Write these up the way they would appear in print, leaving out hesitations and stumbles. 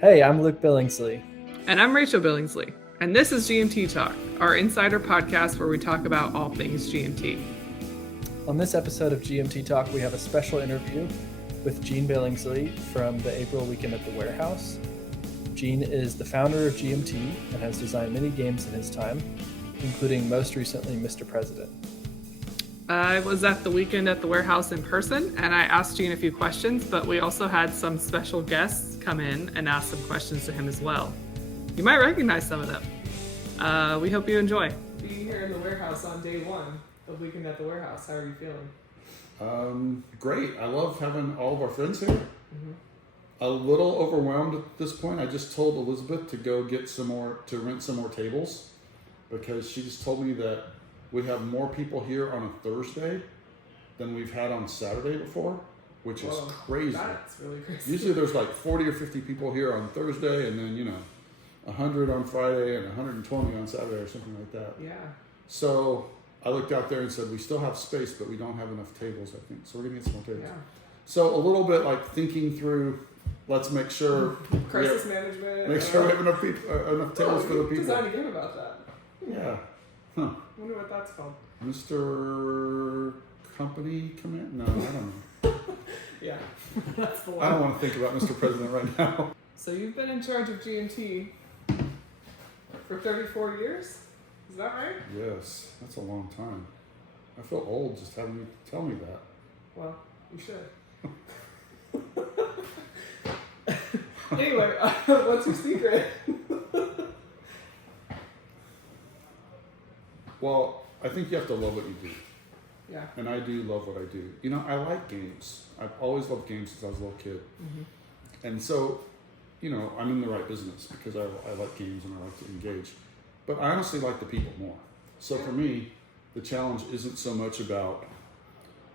Hey, I'm Luke Billingsley. And I'm Rachel Billingsley. And this is GMT Talk, our insider podcast where we talk about all things GMT. On this episode of GMT Talk, we have a special interview with Gene Billingsley from the April weekend at the warehouse. Gene is the founder of GMT and has designed many games in his time, including most recently Mr. President. I was at the weekend at the warehouse in person, and I asked Gene a few questions, but we also had some special guests come in and ask some questions to him as well. You might recognize some of them. We hope you enjoy. Being here in the warehouse on day one of weekend at the warehouse, how are you feeling? Great. I love having all of our friends here. Mm-hmm. A little overwhelmed at this point. I just told Elizabeth to go get to rent some more tables, because she just told me that we have more people here on a Thursday than we've had on Saturday before, which is crazy. That's really crazy. Usually there's like 40 or 50 people here on Thursday, and then, 100 on Friday and 120 on Saturday or something like that. Yeah. So I looked out there and said, we still have space, but we don't have enough tables, I think. So we're going to get some more tables. Yeah. So a little bit like thinking through, let's make sure. Crisis management. Make sure we have enough tables for the people. Designed a game about that. Yeah. Huh. I wonder what that's called. Mr. Company Command? No, I don't know. Yeah, that's the one. I don't want to think about Mr. President right now. So you've been in charge of GMT for 34 years? Is that right? Yes, that's a long time. I feel old just having you tell me that. Well, you should. Anyway, what's your secret? Well, I think you have to love what you do. Yeah. And I do love what I do. I like games. I've always loved games since I was a little kid. Mm-hmm. And so, I'm in the right business because I like games and I like to engage. But I honestly like the people more. So for me, the challenge isn't so much about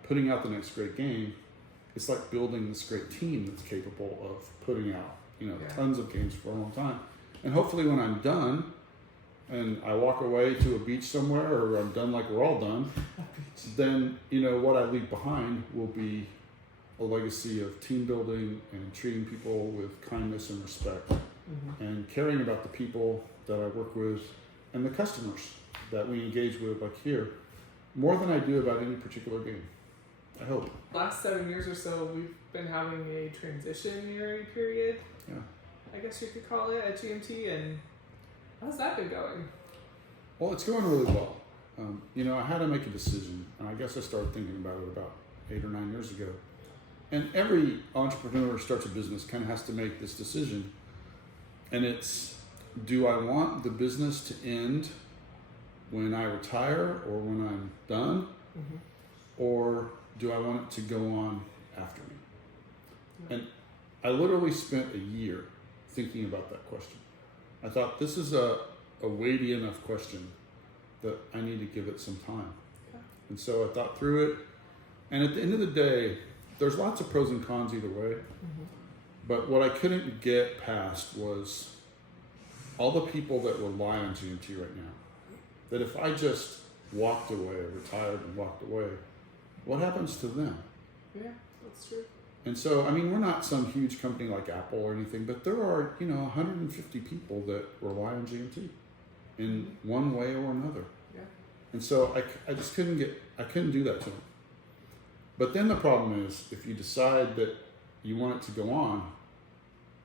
putting out the next great game. It's like building this great team that's capable of putting out, tons of games for a long time. And hopefully when I'm done, and I walk away to a beach somewhere, or I'm done like we're all done, then, what I leave behind will be a legacy of team building and treating people with kindness and respect, mm-hmm. and caring about the people that I work with and the customers that we engage with, like here, more than I do about any particular game. I hope. Last 7 years or so, we've been having a transitionary period. Yeah. I guess you could call it at GMT, and how's that been going? Well, it's going really well. I had to make a decision, and I guess I started thinking about it about 8 or 9 years ago. And every entrepreneur who starts a business kind of has to make this decision. And it's, do I want the business to end when I retire or when I'm done? Mm-hmm. Or do I want it to go on after me? Mm-hmm. And I literally spent a year thinking about that question. I thought, this is a weighty enough question that I need to give it some time. Yeah. And so I thought through it. And at the end of the day, there's lots of pros and cons either way. Mm-hmm. But what I couldn't get past was all the people that rely on GMT right now. That if I just walked away, retired and walked away, what happens to them? Yeah, that's true. And so, we're not some huge company like Apple or anything, but there are, 150 people that rely on GMT in one way or another. Yeah. And so I just couldn't do that to them. But then the problem is, if you decide that you want it to go on,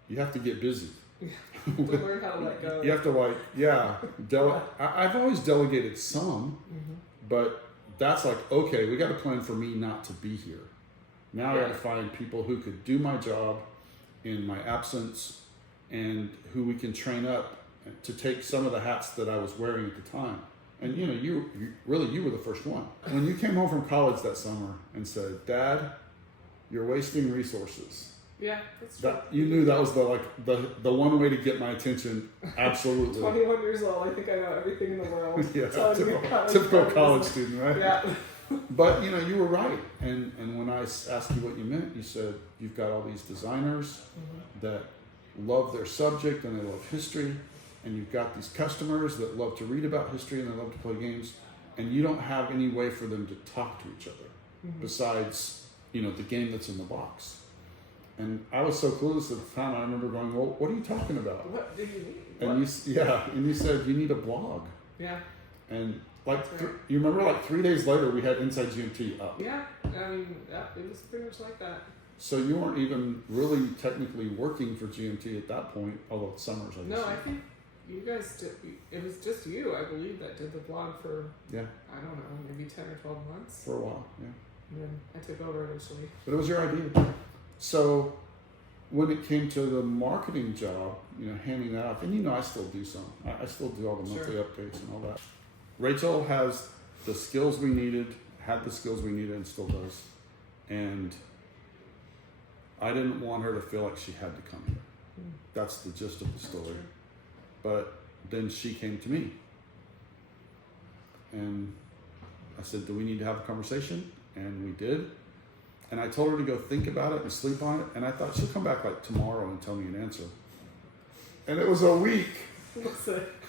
you have to get busy. Yeah. To learn how to let go. You have to I've always delegated some, mm-hmm. but that's like, okay, we got a plan for me not to be here. Now I got to find people who could do my job in my absence and who we can train up to take some of the hats that I was wearing at the time. And you were the first one. When you came home from college that summer and said, Dad, you're wasting resources. Yeah, that's true. You knew that was the one way to get my attention. Absolutely. 21 years old, I think I know everything in the world. Yeah, typical college student, right? Yeah. But you were right, and when I asked you what you meant, you said you've got all these designers mm-hmm. that love their subject and they love history, and you've got these customers that love to read about history and they love to play games, and you don't have any way for them to talk to each other mm-hmm. besides the game that's in the box. And I was so clueless at the time. I remember going, "Well, what are you talking about?" What do you mean? And you said you need a blog. Yeah. And like you remember, like 3 days later, we had Inside GMT up. Yeah, I mean, it was pretty much like that. So you weren't even really technically working for GMT at that point, although it's summers. No, I think you guys did. It was just you, I believe, that did the blog for I don't know, maybe 10 or 12 months. For a while, yeah. And then I took over eventually. But it was your idea. So when it came to the marketing job, handing that off, and I still do some. I still do all the monthly updates and all that. Rachel has the skills we needed, had the skills we needed, and still does. And I didn't want her to feel like she had to come here. That's the gist of the story. But then she came to me. And I said, do we need to have a conversation? And we did. And I told her to go think about it and sleep on it. And I thought she'll come back like tomorrow and tell me an answer. And it was a week.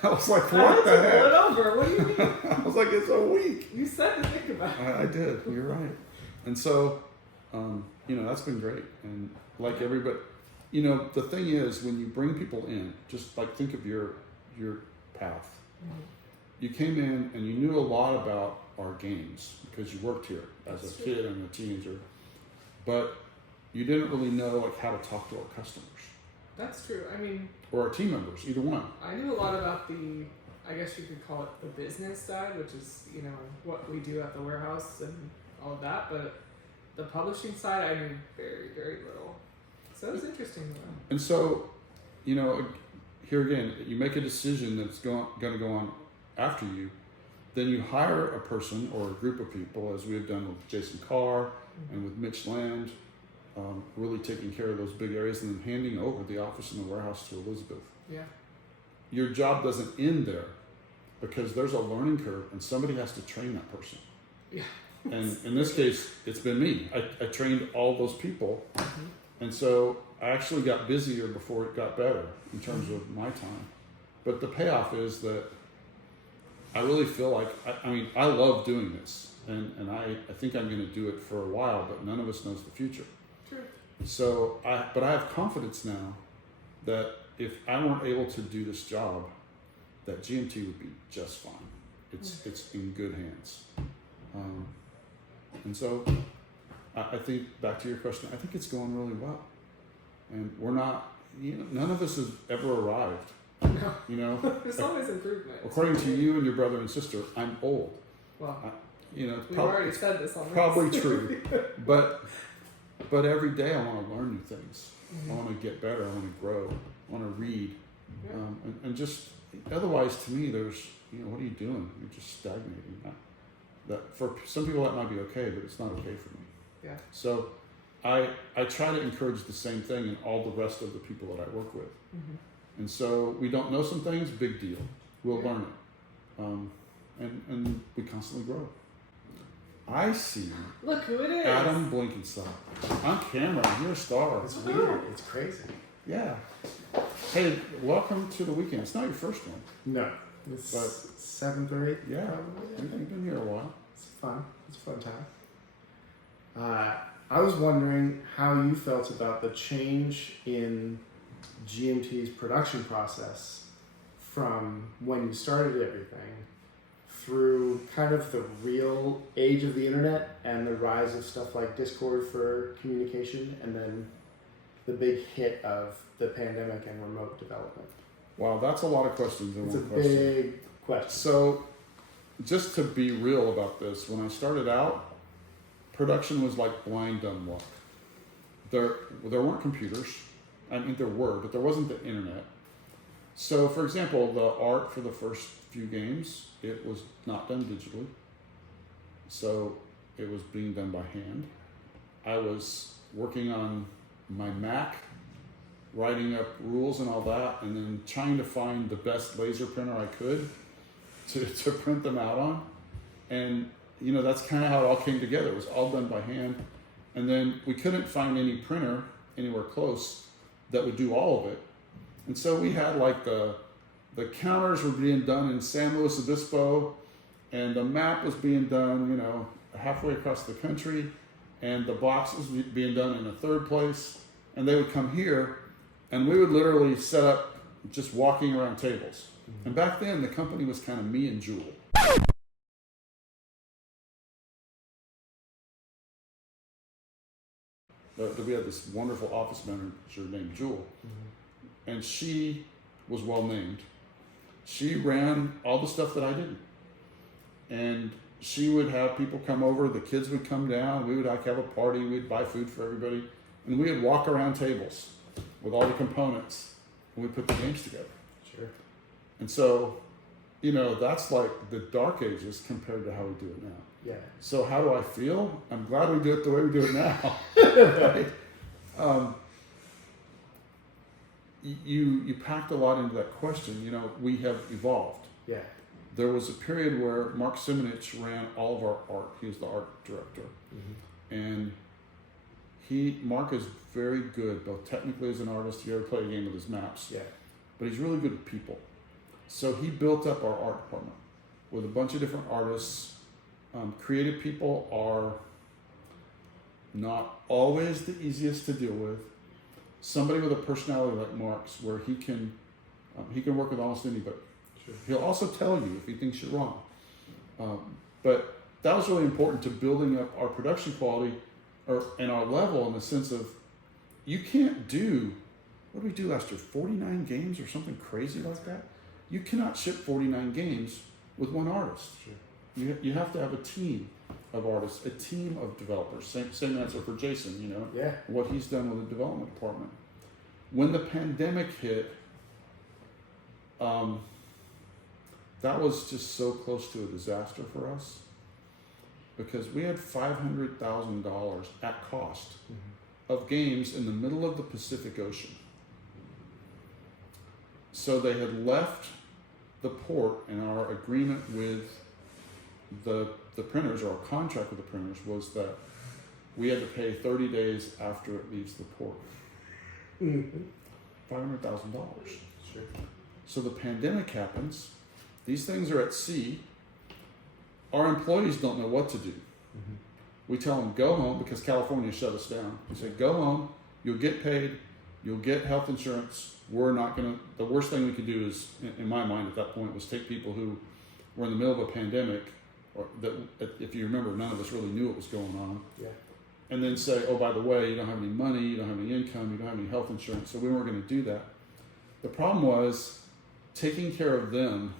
I was like, what the heck? Pull it over. What do you mean? I was like, it's a week. You said to think about it. I did. You're right. And so, that's been great. And like everybody, the thing is, when you bring people in, just like think of your path. Mm-hmm. You came in and you knew a lot about our games because you worked here as a kid and a teenager, but you didn't really know like how to talk to our customers. That's true. I mean, or our team members, either one. I knew a lot about I guess you could call it the business side, which is, what we do at the warehouse and all of that. But the publishing side, I knew very, very little. So it was interesting though. And so, here again, you make a decision that's going to go on after you. Then you hire a person or a group of people, as we have done with Jason Carr and with Mitch Land, really taking care of those big areas and then handing over the office and the warehouse to Elizabeth. Yeah. Your job doesn't end there because there's a learning curve and somebody has to train that person. Yeah. And in this case, it's been me. I trained all those people. Mm-hmm. And so I actually got busier before it got better in terms of my time. But the payoff is that I really feel like, I love doing this. And I think I'm going to do it for a while, but none of us knows the future. True. So, but I have confidence now that if I weren't able to do this job, that GMT would be just fine. It's in good hands. And so I think, back to your question, I think it's going really well. And we're not, none of us has ever arrived. No. There's always improvement. According to you and your brother and sister, I'm old. Well, we've already said this already. Probably true. But every day I want to learn new things. Mm-hmm. I want to get better. I want to grow. I want to read. Yeah. And just, otherwise to me, there's, what are you doing? You're just stagnating. That for some people that might be okay, but it's not okay for me. Yeah. So I try to encourage the same thing in all the rest of the people that I work with. Mm-hmm. And so we don't know some things, big deal. We'll learn it. And we constantly grow. I see. Look who it is. Adam Blinkinsop. On camera. You're a star. It's weird. It's crazy. Yeah. Hey, welcome to the weekend. It's not your first one. No. It's 7th or 8th. Yeah. Probably. You've been here a while. It's fun. It's a fun time. I was wondering how you felt about the change in GMT's production process from when you started everything through kind of the real age of the internet and the rise of stuff like Discord for communication, and then the big hit of the pandemic and remote development. Wow, that's a lot of questions in it's one a question. Big question. So, just to be real about this, when I started out, production was like blind dumb luck. There weren't computers. There were, but there wasn't the internet. So, for example, the art for the first few games, it was not done digitally. So, it was being done by hand. I was working on my Mac, writing up rules and all that, and then trying to find the best laser printer I could to print them out on. And, that's kind of how it all came together. It was all done by hand. And then we couldn't find any printer anywhere close that would do all of it. And so we had like the counters were being done in San Luis Obispo, and the map was being done, halfway across the country, and the box was being done in a third place. and they would come here, and we would literally set up just walking around tables. And back then, the company was kind of me and Jewel. We had this wonderful office manager named Jewel, and she was well named. She ran all the stuff that I didn't, and she would have people come over. The kids would come down. We would have a party. We'd buy food for everybody, and we would walk around tables with all the components, and we put the games together. Sure. And so, you know, that's like the dark ages compared to how we do it now. Yeah. So how do I feel? I'm glad we do it the way we do it now. Right? You packed a lot into that question. You know, we have evolved. Yeah. There was a period where Mark Simonich ran all of our art. He was the art director. And Mark is very good, both technically as an artist. You ever play a game with his maps? Yeah. But he's really good with people. So he built up our art department with a bunch of different artists. Creative people are not always the easiest to deal with. Somebody with a personality like Mark's, where he can work with almost anybody. Sure. He'll also tell you if he thinks you're wrong. But that was really important to building up our production quality and our level, in the sense of, you can't do, what did we do last year? 49 games or something crazy like that? You cannot ship 49 games with one artist. Sure. You have to have a team of artists, a team of developers. Same answer for Jason, you know, Yeah. what he's done with the development department. When the pandemic hit, that was just so close to a disaster for us, because we had $500,000 at cost of games in the middle of the Pacific Ocean. So they had left the port, and our agreement with the printers, or our contract with the printers, was that we had to pay 30 days after it leaves the port. $500,000. Sure. So the pandemic happens. These things are at sea. Our employees don't know what to do. We tell them, go home, because California shut us down. We say, go home, you'll get paid, you'll get health insurance. We're not going to, the worst thing we could do is, in my mind at that point, was take people who were in the middle of a pandemic, or that, if you remember, none of us really knew what was going on. Yeah. And then say, oh, by the way, you don't have any money, you don't have any income, you don't have any health insurance. So we weren't going to do that. The problem was taking care of them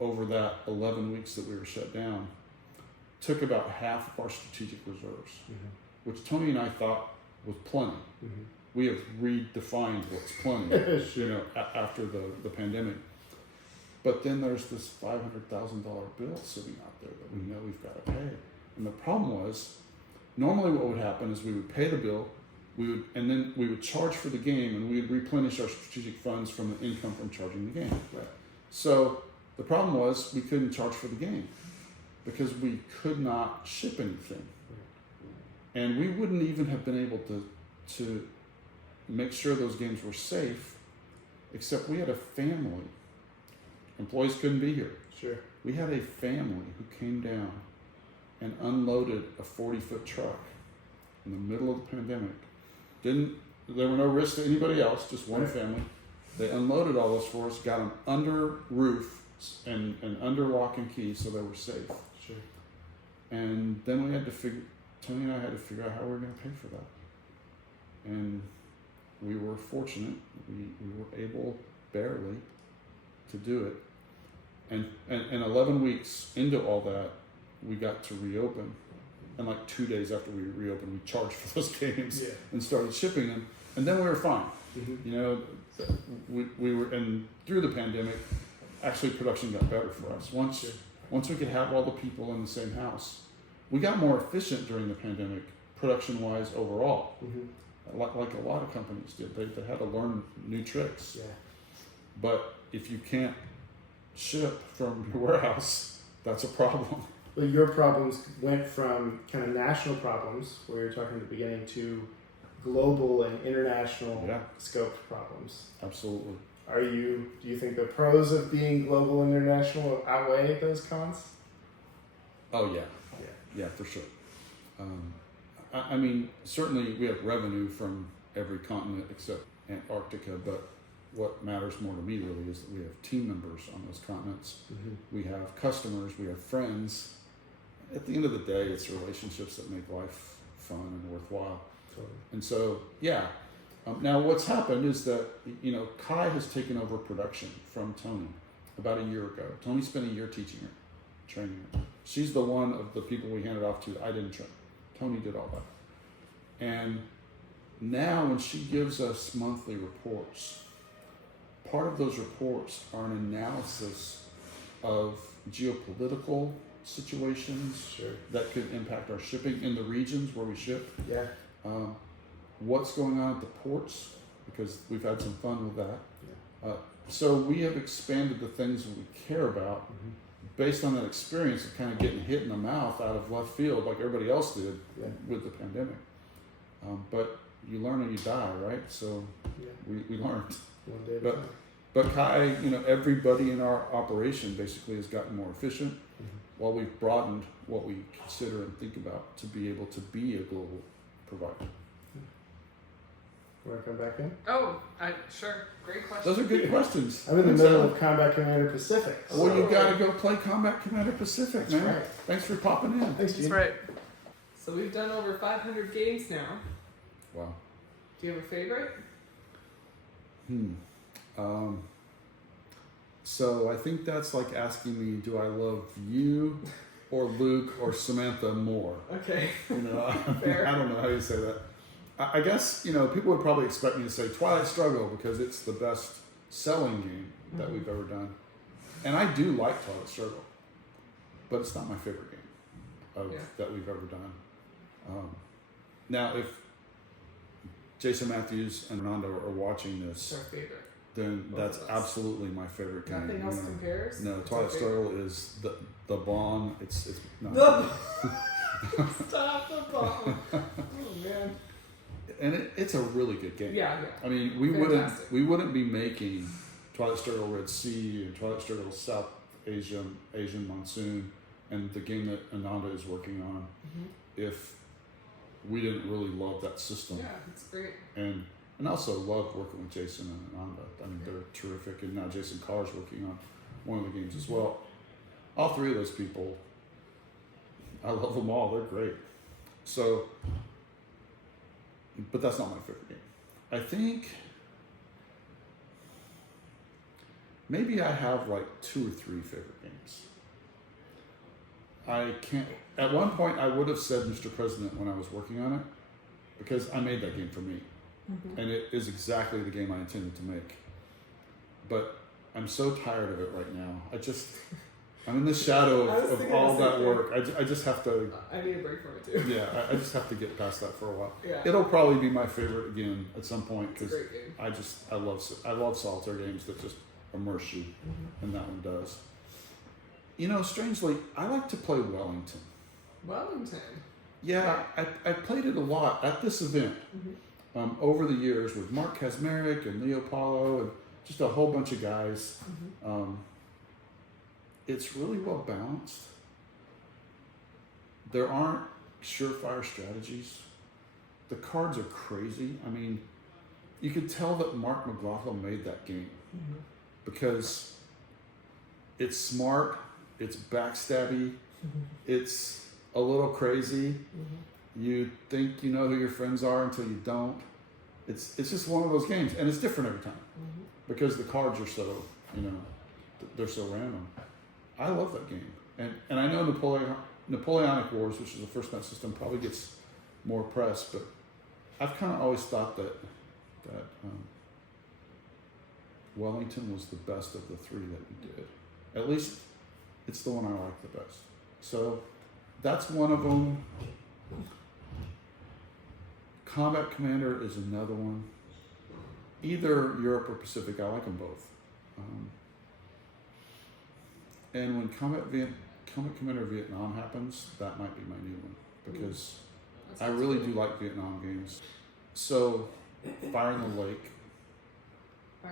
over that 11 weeks that we were shut down took about half of our strategic reserves, which Tony and I thought was plenty. We have redefined what's plenty, you know, after the pandemic. But then there's this $500,000 bill sitting out there that we know we've got to pay. And the problem was, normally what would happen is we would pay the bill, and then we would charge for the game, and we would replenish our strategic funds from the income from charging the game. Right. So the problem was, we couldn't charge for the game because we could not ship anything. And we wouldn't even have been able to make sure those games were safe, except we had a family. Employees couldn't be here. Sure. We had a family who came down and unloaded a 40-foot truck in the middle of the pandemic. There were no risks to anybody else, just one family. They unloaded all this for us, got them under roof and under lock and key, so they were safe. Sure. And then we had to Tony and I had to figure out how we were going to pay for that. And we were fortunate. We were able, barely, to do it. And 11 weeks into all that, we got to reopen. And like 2 days after we reopened, we charged for those games and started shipping them. And then we were fine. You know, we were, and through the pandemic, actually production got better for us. Once we could have all the people in the same house, we got more efficient during the pandemic, production-wise overall. Like a lot of companies did. They had to learn new tricks. Yeah. But if you can't ship from your warehouse, that's a problem. Well, your problems went from kind of national problems, where you were talking at the beginning, to global and international scoped problems. Absolutely. Do you think the pros of being global and international outweigh those cons? Oh yeah, for sure. I mean, certainly we have revenue from every continent except Antarctica, but what matters more to me really is that we have team members on those continents. We have customers, we have friends. At the end of the day, it's relationships that make life fun and worthwhile. Totally. And so, yeah. Now what's happened is that, Kai has taken over production from Tony about a year ago. Tony spent a year teaching her, training her. She's the one of the people we handed off to. I didn't train. Tony did all that. And now when she gives us monthly reports, part of those reports are an analysis of geopolitical situations that could impact our shipping in the regions where we ship. Yeah. What's going on at the ports, because we've had some fun with that. So we have expanded the things that we care about based on that experience of kind of getting hit in the mouth out of left field like everybody else did with the pandemic. But you learn and you die, right? So we learned. One day at a time. But Kai, everybody in our operation basically has gotten more efficient while we've broadened what we consider and think about to be able to be a global provider. Want to come back in? Oh, sure. Great question. Those are good questions. I'm in the middle of Combat Commander Pacific. Well, you got to go play Combat Commander Pacific, That's man. right. Thanks for popping in. Thanks, Gene. That's right. So we've done over 500 games now. Wow. Do you have a favorite? So I think that's like asking me, do I love you or Luke or Samantha more? Okay. I don't know how you say that. I guess, people would probably expect me to say Twilight Struggle because it's the best selling game that we've ever done. And I do like Twilight Struggle, but it's not my favorite game that we've ever done. Now, if Jason Matthews and Ronaldo are watching this, It's our favorite. then Both that's of us. absolutely my favorite game. Nothing else compares? No, It's Twilight our favorite. Struggle is the bomb. It's no. Stop the bomb. Oh, man. And it's a really good game. Yeah. I mean, we Fantastic. wouldn't be making Twilight Struggle Red Sea and Twilight Struggle South Asian Monsoon and the game that Ananda is working on if we didn't really love that system. Yeah, it's great. And also love working with Jason and Ananda. I mean, they're terrific. And now Jason Carr is working on one of the games as well. All three of those people, I love them all. They're great. So, but that's not my favorite game. I think maybe I have like 2 or 3 favorite games. I can't. At one point, I would have said Mr. President when I was working on it because I made that game for me. And it is exactly the game I intended to make. But I'm so tired of it right now. I'm in the shadow of all that work. I just have to. I need a break from it too. Yeah, I just have to get past that for a while. Yeah. It'll probably be my favorite again at some point It's a because great game. I love solitaire games that just immerse you, and that one does. Strangely, I like to play Wellington. Wellington. Yeah, I played it a lot at this event over the years with Mark Kazmarek and Leo Paulo and just a whole bunch of guys. It's really well balanced. There aren't surefire strategies. The cards are crazy. I mean, you could tell that Mark McLaughlin made that game because it's smart, it's backstabby, it's a little crazy. You think you know who your friends are until you don't. It's just one of those games, and it's different every time because the cards are so they're so random. I love that game, and I know Napoleonic Wars, which is the first net system, probably gets more press, but I've kind of always thought that Wellington was the best of the 3 that we did. At least it's the one I like the best. So that's one of them. Combat Commander is another one. Either Europe or Pacific, I like them both. And when Combat Commander Vietnam happens, that might be my new one because I really do like Vietnam games. So Fire in the Lake,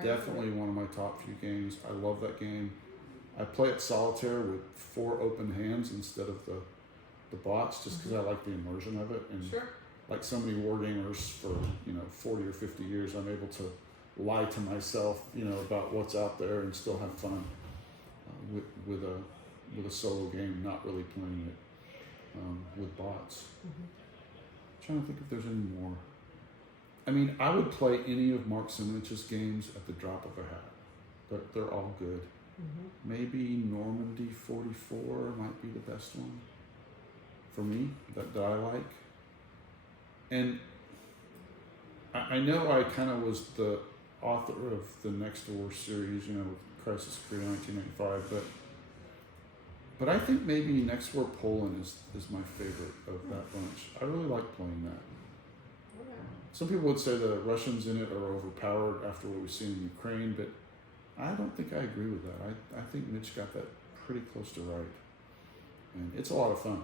definitely one of my top few games. I love that game. I play it solitaire with 4 open hands instead of the bots just because I like the immersion of it. And like so many war gamers for 40 or 50 years, I'm able to lie to myself, about what's out there and still have fun with a solo game, not really playing it with bots. Trying to think if there's any more. I mean, I would play any of Mark Simovich's games at the drop of a hat. They're all good. Maybe Normandy 44 might be the best one for me that I like. And I know I kind of was the author of the Next War series, with Crisis Korea 1995, but I think maybe Next War Poland is my favorite of that bunch. I really like playing that. Some people would say the Russians in it are overpowered after what we've seen in Ukraine, but I don't think I agree with that. I think Mitch got that pretty close to right. And it's a lot of fun,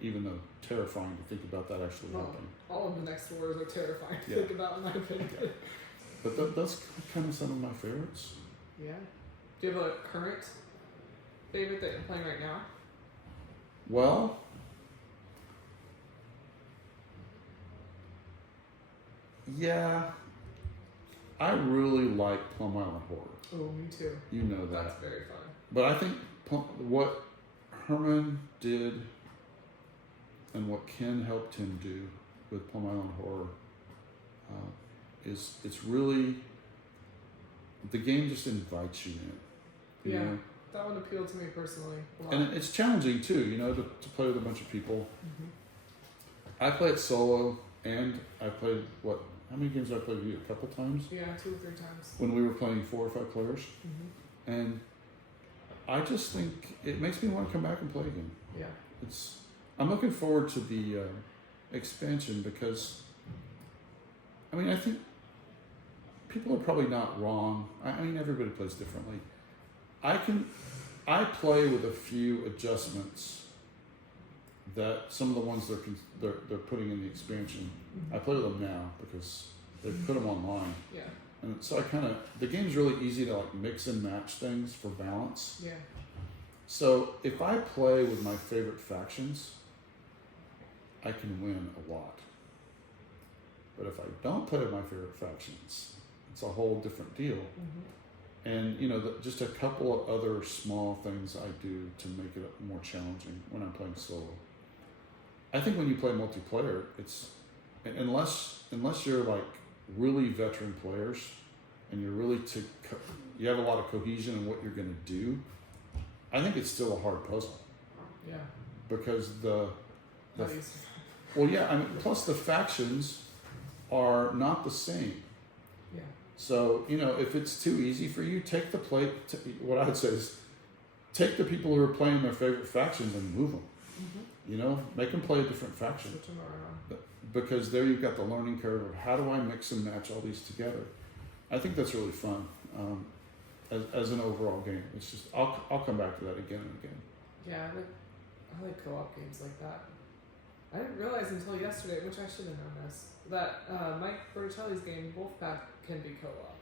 even though terrifying to think about that actually happening. All of the Next Wars are terrifying to think about, in my opinion. But that's kind of some of my favorites. Yeah. Do you have a current favorite that you're playing right now? Well, yeah, I really like Plum Island Horror. Oh, me too. You know that. That's very fun. But I think what Herman did and what Ken helped him do with Plum Island Horror is it's really, the game just invites you in. You know? That one appealed to me personally a lot. And it's challenging too, to play with a bunch of people. I play it solo, and I played how many games have I played with you? A couple times? Yeah, 2 or 3 times. When we were playing 4 or 5 players. And I just think it makes me want to come back and play again. Yeah. I'm looking forward to the expansion because, I think people are probably not wrong. Everybody plays differently. I play with a few adjustments that some of the ones they're putting in the expansion. I play with them now because they put them online. Yeah. And so the game's really easy to mix and match things for balance. Yeah. So if I play with my favorite factions, I can win a lot. But if I don't play with my favorite factions, it's a whole different deal. And just a couple of other small things I do to make it more challenging when I'm playing solo. I think when you play multiplayer, it's unless you're really veteran players and you're really you have a lot of cohesion in what you're going to do, I think it's still a hard puzzle. Yeah. Because plus the factions are not the same. Yeah. So, if it's too easy for you, take the play. What I'd say is take the people who are playing their favorite factions and move them. Make them play a different faction. Switch them around. Because there you've got the learning curve of how do I mix and match all these together. I think that's really fun as an overall game. It's just I'll come back to that again and again. Yeah, I like co-op games like that. I didn't realize until yesterday, which I should have known this, that Mike Berticelli's game Wolfpack can be co-op.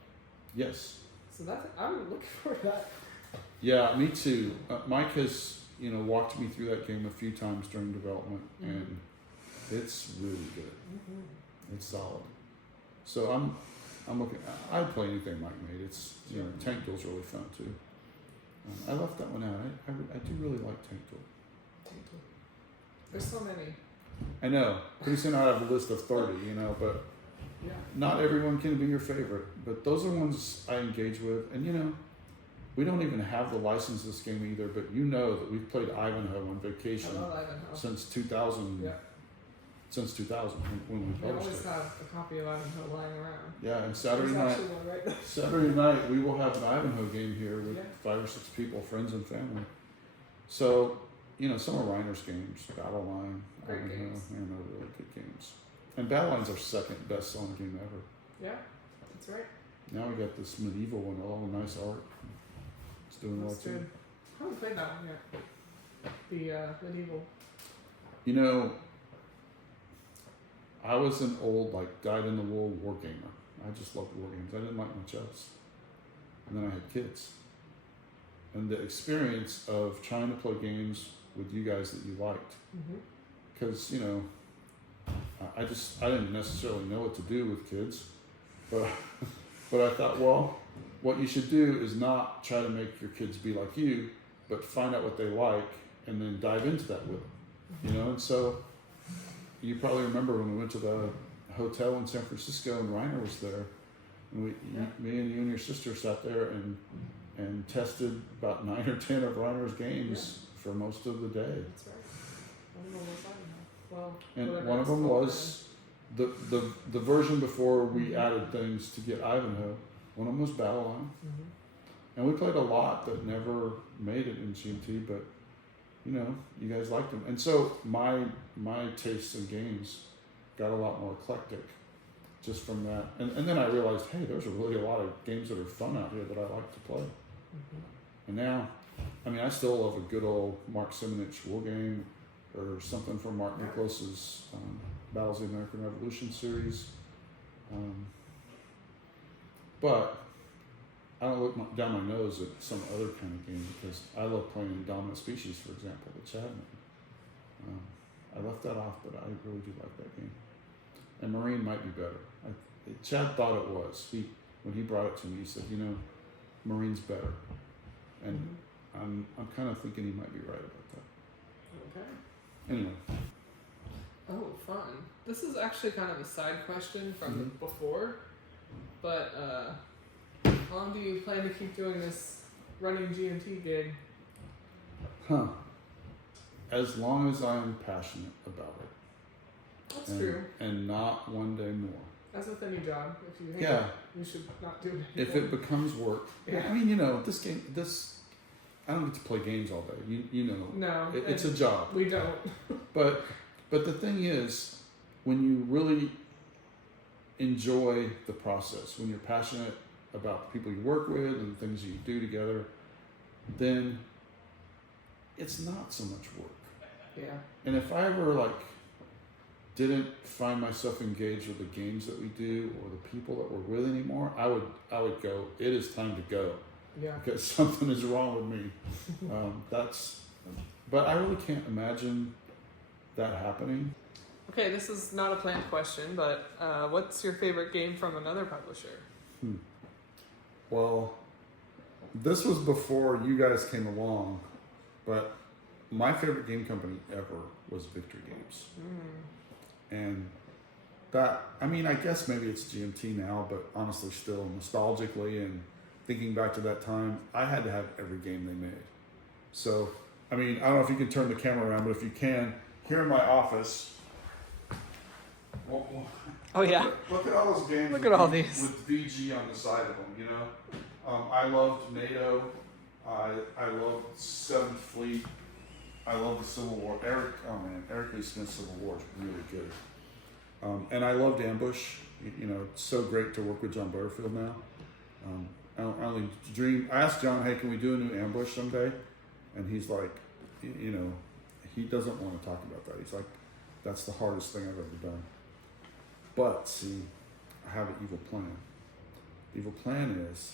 Yes. So I'm looking forward to that. Yeah, me too. Mike has walked me through that game a few times during development, and it's really good. It's solid. So I'm looking. I'd play anything Mike made. It's Tank Duel's really fun too. I left that one out. I do really like Tank Duel. There's so many. I know. Pretty soon I'll have a list of 30. But not everyone can be your favorite. But those are ones I engage with, and we don't even have the license of this game either. But that we've played Ivanhoe on vacation since 2000. Yeah. Since 2000 when we published it. We always have a copy of Ivanhoe lying around. Yeah, and Saturday night, right Saturday night we will have an Ivanhoe game here with 5 or 6 people, friends and family. So, some of Reiner's games, Battle Line, Ivanhoe, and they're really good games. And Battle Line's our second best selling game ever. Yeah, that's right. Now we got this medieval one, all nice art. It's doing well too. Good. I haven't played that one yet. The medieval. I was an old, dyed-in-the-wool war gamer. I just loved war games. I didn't like much else. And then I had kids. And the experience of trying to play games with you guys that you liked. Because, I didn't necessarily know what to do with kids, but I thought, well, what you should do is not try to make your kids be like you, but find out what they like and then dive into that with them, you know. And so you probably remember when we went to the hotel in San Francisco and Reiner was there, and me and you and your sister sat there and tested about 9 or 10 of Reiner's games for most of the day. That's right. One of them was Ivanhoe. Well, And one of them was the version before we added things to get Ivanhoe. One of them was Battle Line. And we played a lot that never made it in GMT, but you know, you guys liked them. And so my tastes in games got a lot more eclectic just from that. And then I realized, hey, there's really a lot of games that are fun out here that I like to play. And now, I mean, I still love a good old Mark Simonich war game or something from Mark Nicklaus's Battles of the American Revolution series. But I don't look down my nose at some other kind of game because I love playing Dominant Species, for example, with Chadman. I left that off, but I really do like that game. And Marine might be better. Chad thought it was. When he brought it to me, he said, you know, Marine's better. And I'm kind of thinking he might be right about that. Okay. Anyway. Oh, fun. This is actually kind of a side question from before, but how long do you plan to keep doing this running GMT gig? As long as I'm passionate about it. That's true. And not one day more. As with any job, if you hate it, you should not do it anymore. If it becomes work. Yeah. I mean, you know, I don't get to play games all day. You know. No. It's a job. We don't. But the thing is, when you really enjoy the process, when you're passionate about the people you work with and the things you do together, then it's not so much work. Yeah. And if I ever didn't find myself engaged with the games that we do or the people that we're with anymore, I would go, it is time to go. Yeah. Because something is wrong with me. But I really can't imagine that happening. Okay, this is not a planned question, but what's your favorite game from another publisher? Well, this was before you guys came along, but my favorite game company ever was Victory Games. And that, I mean, I guess maybe it's GMT now, but honestly still nostalgically and thinking back to that time, I had to have every game they made. So, I mean, I don't know if you can turn the camera around, but if you can, here in my office, Oh yeah. look at all those games. Look at all these. With VG on the side of them, you know. I loved NATO. I loved 7th Fleet. I love the Civil War. Eric Lee Smith's Civil War is really good. And I loved Ambush. You know, it's so great to work with John Butterfield now. I asked John, hey, can we do a new Ambush someday? And he's like, you know, he doesn't want to talk about that. He's like, that's the hardest thing I've ever done. But see, I have an evil plan. The evil plan is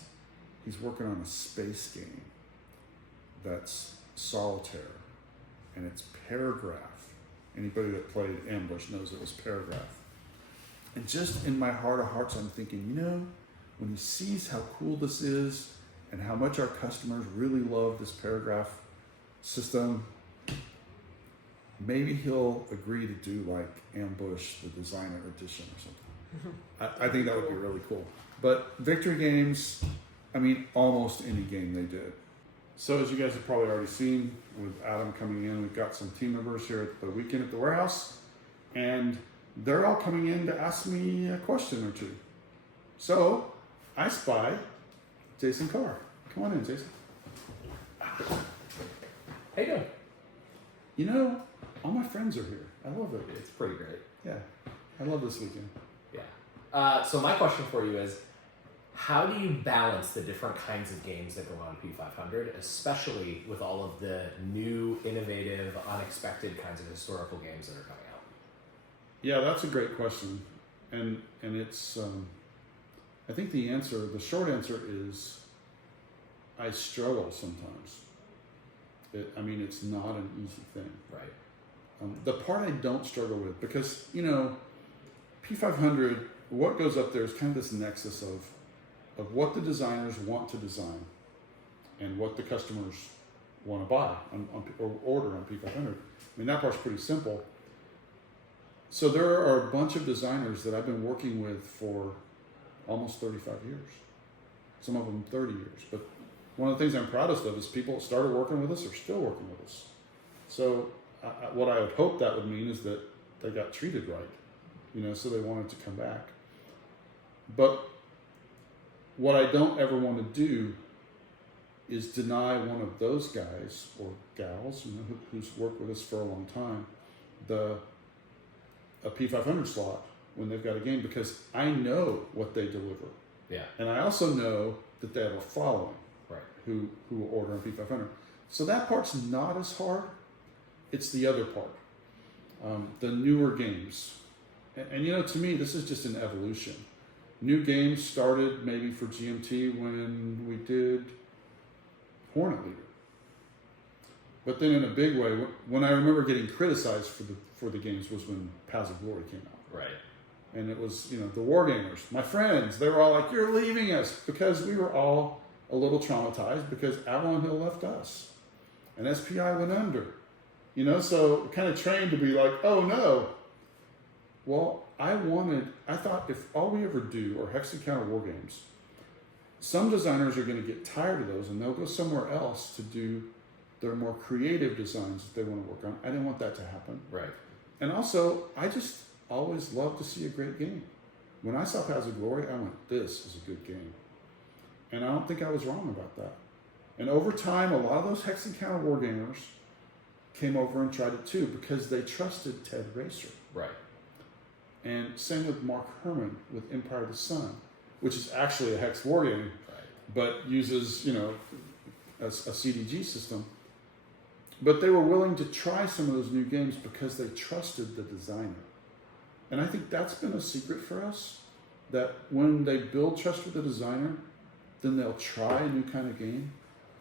he's working on a space game that's solitaire. And it's Paragraph. Anybody that played Ambush knows it was Paragraph. And just in my heart of hearts, I'm thinking, you know, when he sees how cool this is and how much our customers really love this Paragraph system, maybe he'll agree to do like Ambush, the designer edition or something. I think that would be really cool. But Victory Games, I mean, almost any game they did. So as you guys have probably already seen, with Adam coming in, we've got some team members here at the weekend at the warehouse, and they're all coming in to ask me a question or two. So I spy Jason Carr. Come on in, Jason. How you doing? You know, all my friends are here. I love it. It's pretty great. Yeah, I love this weekend. Yeah. So my question for you is, how do you balance the different kinds of games that go on P500, especially with all of the new, innovative, unexpected kinds of historical games that are coming out? Yeah, that's a great question. And it's, I think the short answer is I struggle sometimes. It's not an easy thing. Right. The part I don't struggle with, because, you know, P500, what goes up there is kind of this nexus of what the designers want to design and what the customers want to buy or order on P500. I mean, that part's pretty simple. So there are a bunch of designers that I've been working with for almost 35 years. Some of them 30 years. But one of the things I'm proudest of is people that started working with us are still working with us. So what I would hope that would mean is that they got treated right, so they wanted to come back. But what I don't ever want to do is deny one of those guys or gals, who's worked with us for a long time, a P500 slot when they've got a game, because I know what they deliver. Yeah. And I also know that they have a following, right, who will order on P500. So that part's not as hard. It's the other part, the newer games. And to me, this is just an evolution. New games started maybe for GMT when we did Hornet Leader. But then in a big way, when I remember getting criticized for the games was when Paths of Glory came out. Right. And it was, the wargamers, my friends, they were all like, you're leaving us, because we were all a little traumatized because Avalon Hill left us and SPI went under, so kind of trained to be like, oh no. Well, I thought if all we ever do are hex encounter war games, some designers are going to get tired of those and they'll go somewhere else to do their more creative designs that they want to work on. I didn't want that to happen. Right. And also, I just always love to see a great game. When I saw Paths of Glory, I went, this is a good game. And I don't think I was wrong about that. And over time, a lot of those hex encounter wargamers came over and tried it too because they trusted Ted Racer. Right. And same with Mark Herman with Empire of the Sun, which is actually a hex wargame, Right. but uses, a CDG system. But they were willing to try some of those new games because they trusted the designer. And I think that's been a secret for us, that when they build trust with the designer, then they'll try a new kind of game.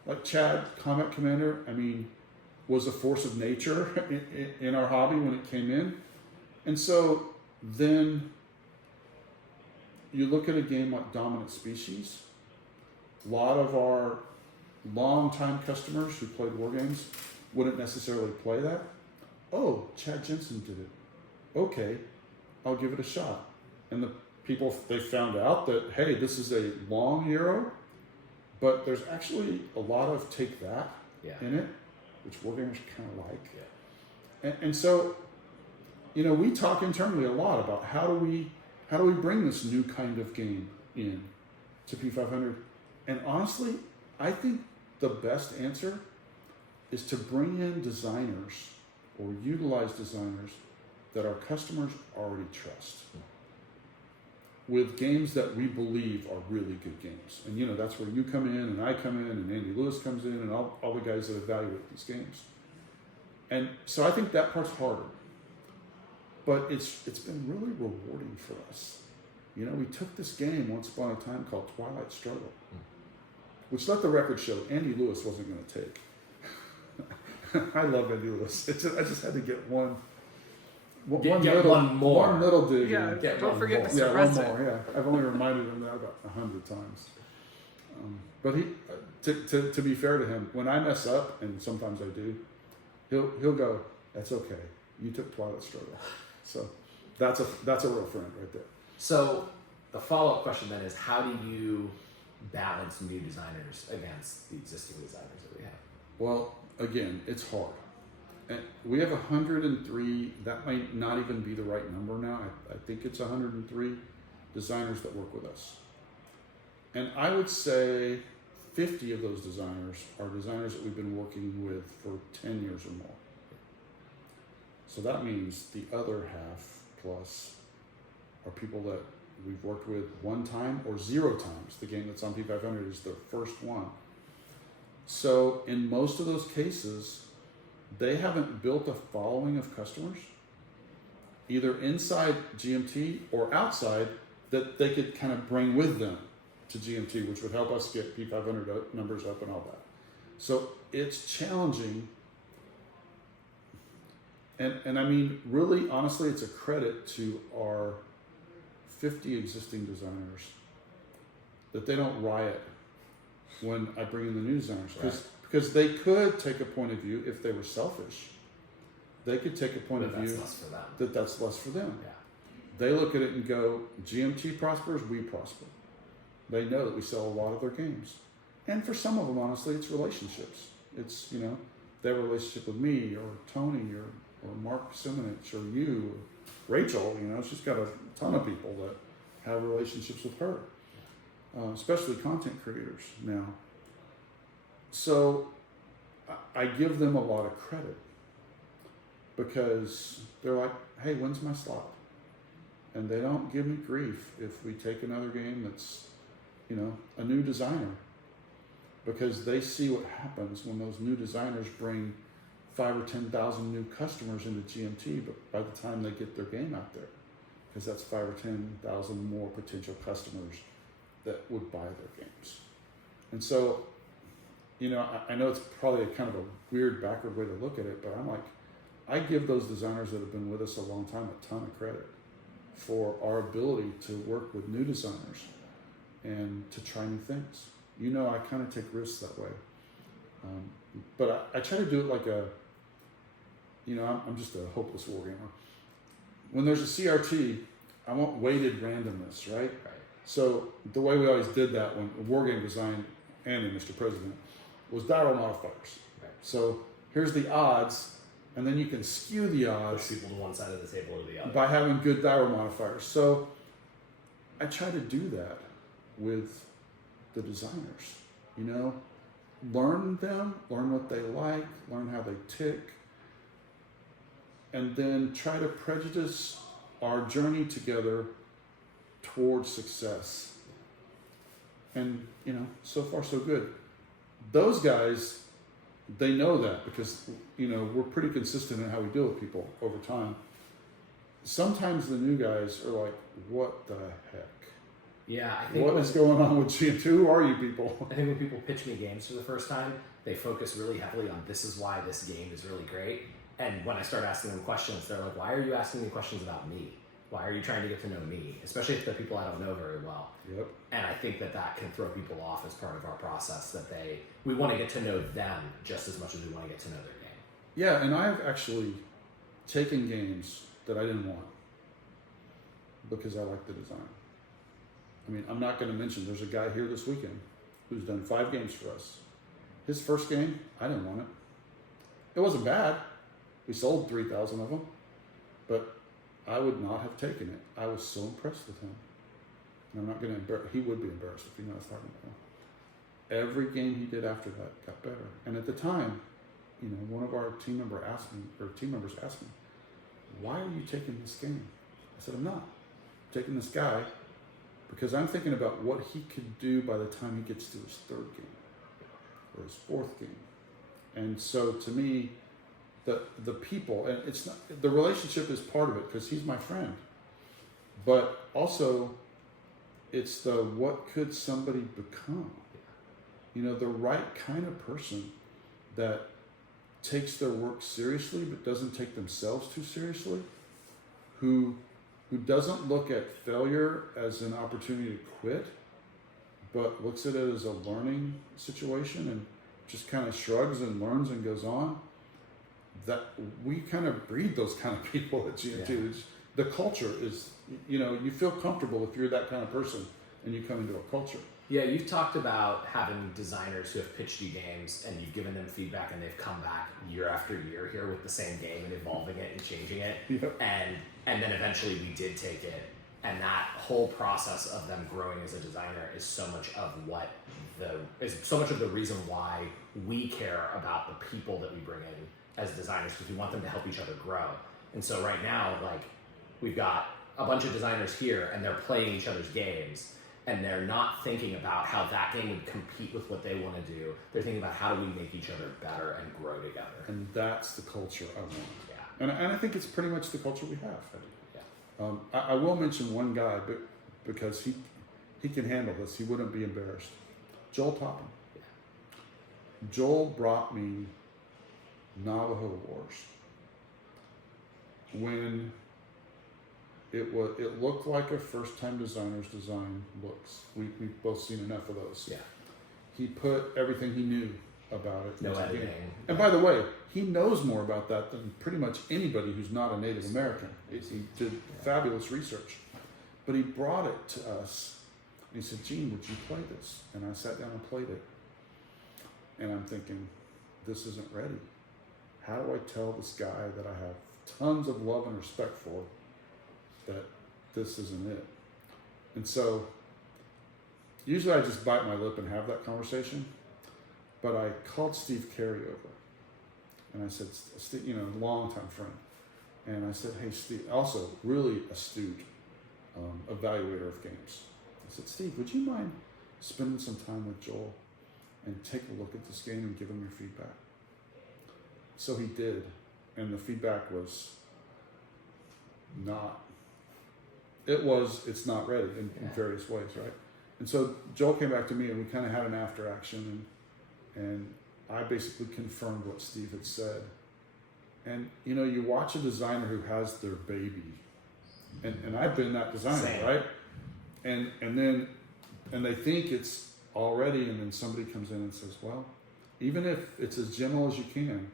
Like Chad, Combat Commander, was a force of nature in our hobby when it came in. And so then you look at a game like Dominant Species, a lot of our long-time customers who played war games wouldn't necessarily play that. Oh, Chad Jensen did it. Okay, I'll give it a shot. And the people, they found out that, hey, this is a long Euro, but there's actually a lot of take that in it, which wargamers kind of like. Yeah. And so, we talk internally a lot about how do we bring this new kind of game in to P500. And honestly, I think the best answer is to bring in designers or utilize designers that our customers already trust with games that we believe are really good games. And that's where you come in and I come in and Andy Lewis comes in and all the guys that evaluate these games. And so I think that part's harder. But it's been really rewarding for us. We took this game once upon a time called Twilight Struggle, which let the record show Andy Lewis wasn't going to take. I love Andy Lewis. I just had to get one little dig. Yeah, in. don't forget Yeah, Mr. one President. more. Yeah, I've only reminded him that about 100 times. But he, to be fair to him, when I mess up, and sometimes I do, he'll go, "That's okay. You took Twilight Struggle." So that's a real friend right there. So the follow-up question then is, how do you balance new designers against the existing designers that we have? Well, again, it's hard. And we have 103, that might not even be the right number now. I think it's 103 designers that work with us. And I would say 50 of those designers are designers that we've been working with for 10 years or more. So that means the other half plus are people that we've worked with one time or 0 times. The game that's on P500 is their first one. So in most of those cases, they haven't built a following of customers, either inside GMT or outside, that they could kind of bring with them to GMT, which would help us get P500 numbers up and all that. So it's challenging. And really, honestly, it's a credit to our 50 existing designers, that they don't riot when I bring in the new designers. Because they could take a point of view, if they were selfish, they could take a point of view that that's less for them. Yeah. They look at it and go, GMT prospers, we prosper. They know that we sell a lot of their games. And for some of them, honestly, it's relationships. It's, you know, they have a relationship with me or Tony or Mark Simonich or you, or Rachel, you know, she's got a ton of people that have relationships with her, especially content creators now. So I give them a lot of credit because they're like, hey, when's my slot? And they don't give me grief if we take another game that's, you know, a new designer, because they see what happens when those new designers bring 5,000 or 10,000 new customers into GMT, but by the time they get their game out there, because that's 5,000 or 10,000 more potential customers that would buy their games. And so, you know, I know it's probably a kind of a weird backward way to look at it, but I'm like, I give those designers that have been with us a long time a ton of credit for our ability to work with new designers and to try new things. You know, I kind of take risks that way. But I try to do it like a, you know, I'm just a hopeless wargamer. When there's a CRT, I want weighted randomness, right? So the way we always did that when wargame design and Mr. President was die roll modifiers. Right. So here's the odds, and then you can skew the odds Push people to one side of the table or the other. by having good die roll modifiers. So I try to do that with the designers, you know, learn them, learn what they like, learn how they tick, and then try to prejudice our journey together towards success. And, you know, so far so good. Those guys, they know that because, you know, we're pretty consistent in how we deal with people over time. Sometimes the new guys are like, what the heck? Yeah, I think What is going on with GMT? Who are you people? I think when people pitch me games for the first time, they focus really heavily on this is why this game is really great. And when I start asking them questions, they're like, why are you asking me questions about me? Why are you trying to get to know me? Especially if they're people I don't know very well. Yep. And I think that can throw people off as part of our process, that we want to get to know them just as much as we want to get to know their game. Yeah, and I've actually taken games that I didn't want because I like the design. I mean, I'm not going to mention, there's a guy here this weekend who's done 5 games for us. His first game, I didn't want it. It wasn't bad. We sold 3,000 of them, but I would not have taken it. I was so impressed with him. And I'm not going to embarrass, he would be embarrassed if he knows talking about him. Every game he did after that got better. And at the time, you know, one of our team members asked me, why are you taking this game? I said, I'm not. I'm taking this guy because I'm thinking about what he could do by the time he gets to his 3rd game or his 4th game. And so to me, the people, and it's not, the relationship is part of it because he's my friend, but also it's the what could somebody become? You know, the right kind of person that takes their work seriously but doesn't take themselves too seriously, who doesn't look at failure as an opportunity to quit, but looks at it as a learning situation and just kind of shrugs and learns and goes on. That we kind of breed those kind of people at GMT. Yeah. The culture is, you know, you feel comfortable if you're that kind of person and you come into a culture. Yeah, you've talked about having designers who have pitched you games and you've given them feedback and they've come back year after year here with the same game and evolving it and changing it. Yep. And then eventually we did take it. And that whole process of them growing as a designer is so much of the reason why we care about the people that we bring in as designers, because we want them to help each other grow. And so right now, like, we've got a bunch of designers here and they're playing each other's games and they're not thinking about how that game would compete with what they want to do. They're thinking about how do we make each other better and grow together. And that's the culture I want. Yeah. And I think it's pretty much the culture we have. Yeah. I will mention one guy, but because he can handle this, he wouldn't be embarrassed. Joel Topham. Yeah. Joel brought me Navajo Wars when It looked like a first-time designer's design looks. We've both seen enough of those. Yeah. He put everything he knew about it. No into the editing. game. And by the way, he knows more about that than pretty much anybody who's not a Native American. He did fabulous research. But he brought it to us. And he said, Gene, would you play this? And I sat down and played it. And I'm thinking, this isn't ready. How do I tell this guy that I have tons of love and respect for that this isn't it? And so usually I just bite my lip and have that conversation, but I called Steve Carey over and I said, Steve, you know, longtime friend. And I said, hey, Steve, also really astute evaluator of games. I said, Steve, would you mind spending some time with Joel and take a look at this game and give him your feedback? So he did, and the feedback was it's not ready in various ways, right? And so Joel came back to me and we kind of had an after action and I basically confirmed what Steve had said. And you know, you watch a designer who has their baby, and I've been that designer, Same. right? And they think it's all ready, and then somebody comes in and says, well, even if it's as gentle as you can,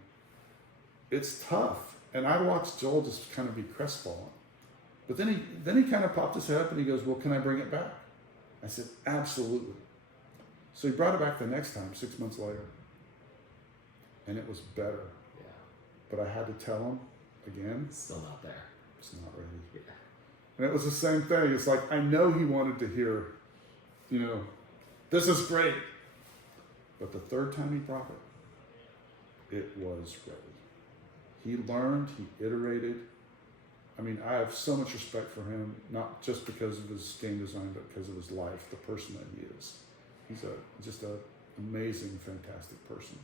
it's tough. And I watched Joel just kind of be crestfallen. But then he kind of popped his head up and he goes, well, can I bring it back? I said, absolutely. So he brought it back the next time, 6 months later. And it was better. Yeah. But I had to tell him again, Still not there. it's not ready. Yeah. And it was the same thing. It's like, I know he wanted to hear, you know, this is great. But the third time he brought it was ready. He learned, he iterated. I mean, I have so much respect for him, not just because of his game design, but because of his life, the person that he is. He's just an amazing, fantastic person.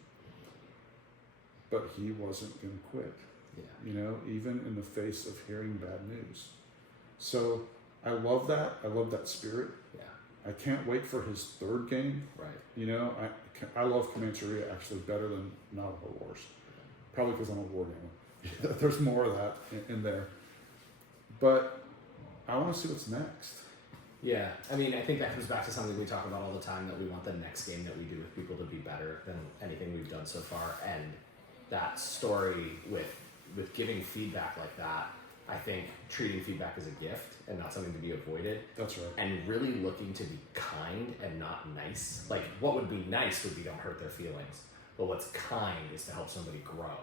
But he wasn't going to quit, Yeah. you know, even in the face of hearing bad news. So I love that. I love that spirit. Yeah. I can't wait for his third game. Right. You know, I love Comancheria actually better than Navajo Wars. Probably because I'm a war gamer. There's more of that in there. But I want to see what's next. Yeah, I mean, I think that comes back to something we talk about all the time, that we want the next game that we do with people to be better than anything we've done so far. And that story with giving feedback like that, I think treating feedback as a gift and not something to be avoided. That's right. And really looking to be kind and not nice. Like, what would be nice would be don't hurt their feelings. But what's kind is to help somebody grow.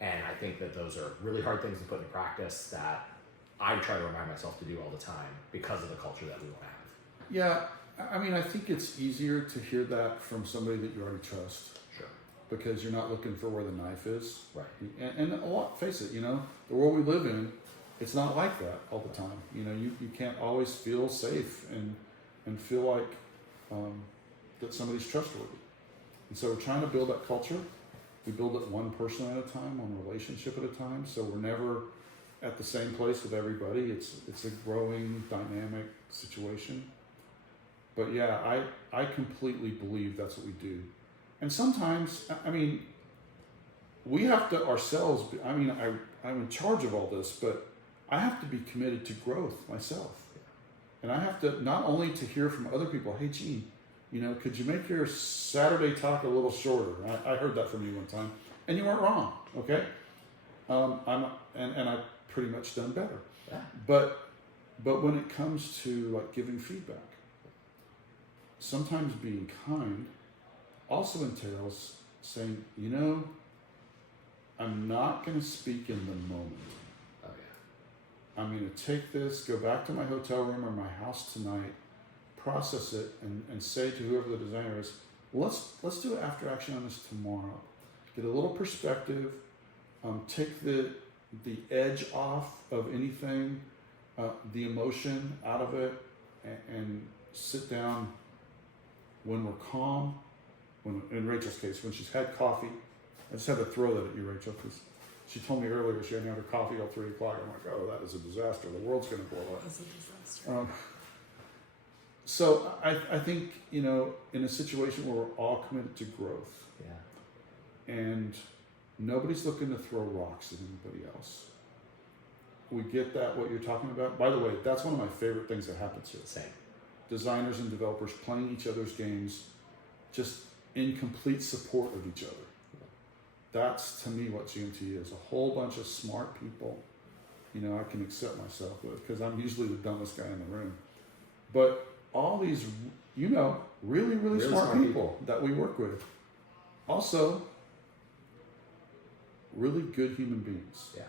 And I think that those are really hard things to put into practice that I try to remind myself to do all the time because of the culture that we want to have. Yeah, I mean, I think it's easier to hear that from somebody that you already trust. Sure. Because you're not looking for where the knife is. Right. And a lot, face it, you know, the world we live in, it's not like that all the time. You know, you can't always feel safe and feel like that somebody's trustworthy. And so we're trying to build that culture. We build it one person at a time, one relationship at a time. So we're never at the same place with everybody. It's a growing, dynamic situation. But yeah, I completely believe that's what we do. And sometimes, I mean, we have to ourselves, I'm in charge of all this, but I have to be committed to growth myself. And I have to, not only to hear from other people, hey, Gene, you know, could you make your Saturday talk a little shorter? I heard that from you one time, and you weren't wrong, okay? And I've pretty much done better. Yeah. But when it comes to like giving feedback, sometimes being kind also entails saying, you know, I'm not going to speak in the moment. Oh, yeah. I'm going to take this, go back to my hotel room or my house tonight, process it, and say to whoever the designer is, let's do an after action on this tomorrow. Get a little perspective, take the edge off of anything, the emotion out of it, and sit down when we're calm. When, in Rachel's case, when she's had coffee, I just had to throw that at you, Rachel, because she told me earlier she hadn't had her coffee till 3 o'clock. I'm like, oh, that is a disaster. The world's going to blow up. That's a disaster. So I think, you know, in a situation where we're all committed to growth, Yeah. and nobody's looking to throw rocks at anybody else, we get that, what you're talking about. By the way, that's one of my favorite things that happens here. Same. Designers and developers playing each other's games just in complete support of each other. That's, to me, what GMT is. A whole bunch of smart people. You know, I can accept myself with, because I'm usually the dumbest guy in the room. But all these, you know, really, really smart people that we work with. Also, really good human beings. Yeah.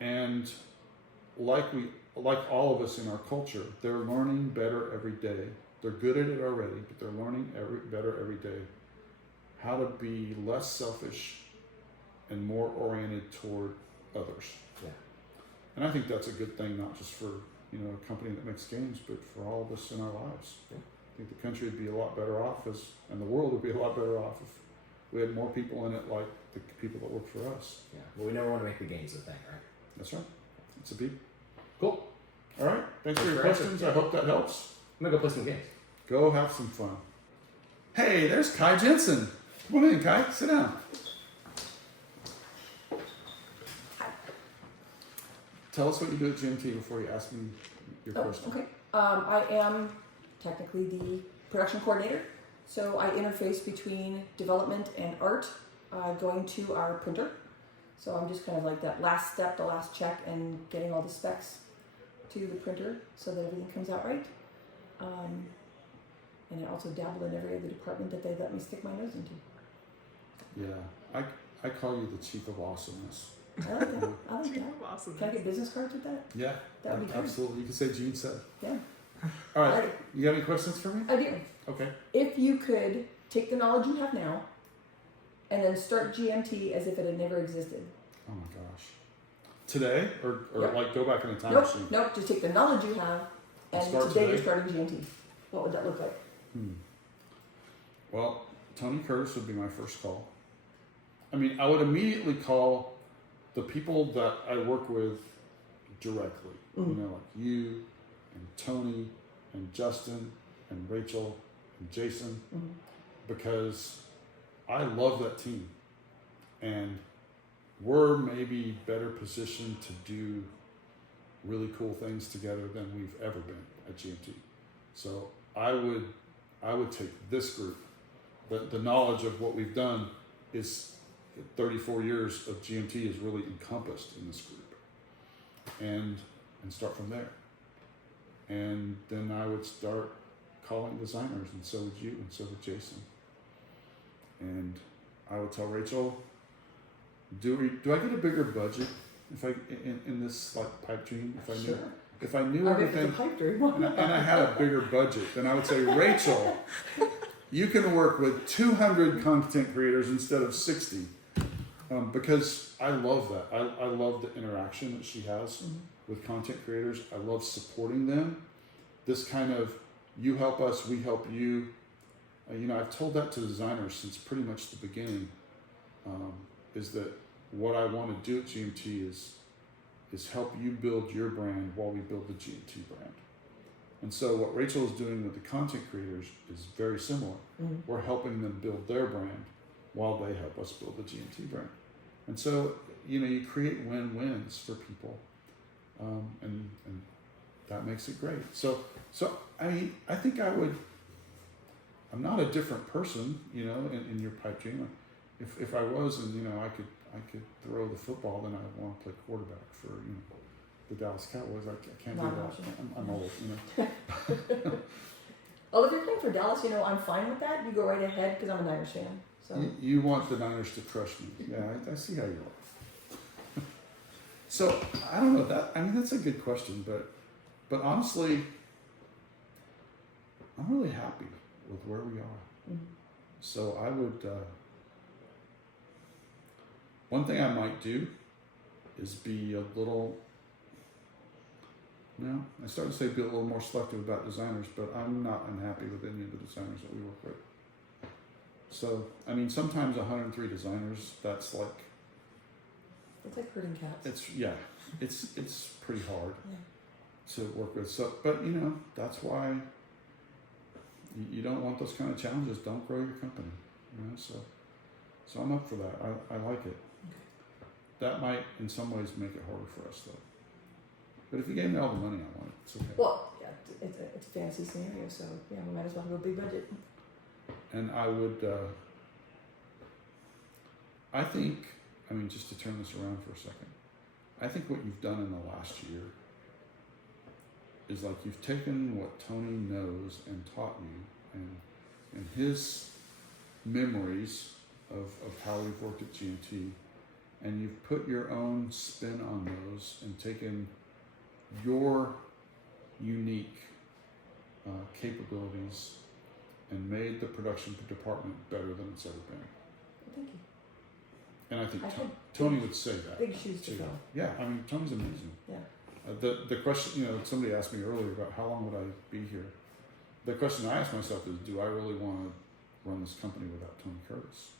And like all of us in our culture, they're learning better every day. They're good at it already, but they're learning better every day how to be less selfish and more oriented toward others. Yeah. And I think that's a good thing, not just for, you know, a company that makes games, but for all of us in our lives. Yeah. I think the country would be a lot better off, and the world would be a lot better off if we had more people in it like the people that work for us. Yeah. Well, we never want to make the games a thing, right? That's right. It's a beat. Cool. All right. Thanks for your for questions. I hope that helps. I'm gonna go play some games. Go have some fun. Hey, there's Kai Jensen. Come on in, Kai. Sit down. Tell us what you do at GMT before you ask me your question. Okay. I am technically the production coordinator, so I interface between development and art, going to our printer. So I'm just kind of like that last step, the last check, and getting all the specs to the printer so that everything comes out right. And I also dabble in every other department that they let me stick my nose into. Yeah, I call you the chief of awesomeness. I like that. I like Chief that. of Awesomeness. Can I get business cards with that? Yeah, That would be great. absolutely. You can say Gene said. Yeah. All right. Alright. You got any questions for me? I do. Okay. If you could take the knowledge you have now and then start GMT as if it had never existed. Oh my gosh. Today, or Yep. like go back in the time Nope, machine. nope, just take the knowledge you have and Start today you're today? starting GMT. What would that look like? Well, Tony Curtis would be my first call. I mean, I would immediately call the people that I work with directly. You know, like you and Tony and Justin and Rachel and Jason, because I love that team. And we're maybe better positioned to do really cool things together than we've ever been at GMT. So I would take this group. The knowledge of what we've done is 34 years of GMT is really encompassed in this group, and start from there. And then I would start calling designers, and so would you, and so would Jason. And I would tell Rachel, do I get a bigger budget if I in this like pipe dream? If I knew I'll get the everything, pipe dream. and I had a bigger budget, then I would say, Rachel, you can work with 200 content creators instead of 60. Because I love that. I love the interaction that she has with content creators. I love supporting them. This kind of, you help us, we help you. You know, I've told that to designers since pretty much the beginning, is that what I want to do at GMT is help you build your brand while we build the GMT brand. And so what Rachel is doing with the content creators is very similar. We're helping them build their brand while they help us build the GMT brand. And so, you know, you create win-wins for people, and that makes it great. So I mean, I think I'm not a different person, you know, in your pipe dream. If I was, and you know, I could throw the football, then I'd want to play quarterback for, you know, the Dallas Cowboys. I can't do that. I'm old, you know. Well, if you're playing for Dallas, you know, I'm fine with that. You go right ahead because I'm a Niners fan. So You want the Niners to crush me. Yeah, I see how you are. So I don't know that. I mean, that's a good question, but honestly, I'm really happy with where we are. So I would. One thing I might do is be a little. No, I started to say be a little more selective about designers, but I'm not unhappy with any of the designers that we work with. So, I mean, sometimes 103 designers, that's like... it's like herding cats. It's pretty hard to work with. So, but, you know, that's why you don't want those kind of challenges. Don't grow your company, you know, so I'm up for that. I like it. That might, in some ways, make it harder for us, though. But if you gave me all the money I wanted, it's okay. Well, yeah, it's a fantasy scenario, so yeah, we might as well have a big budget. And I would, I think, I mean, just to turn this around for a second, I think what you've done in the last year is like you've taken what Tony knows and taught you and his memories of how we've worked at GMT, and you've put your own spin on those and taken your unique capabilities and made the production department better than it's ever been. Thank you. And I think I had Tony would say that. Big shoes to too. fill. Yeah, I mean, Tony's amazing. Yeah. The question, you know, somebody asked me earlier about how long would I be here. The question I asked myself is, do I really want to run this company without Tony Curtis?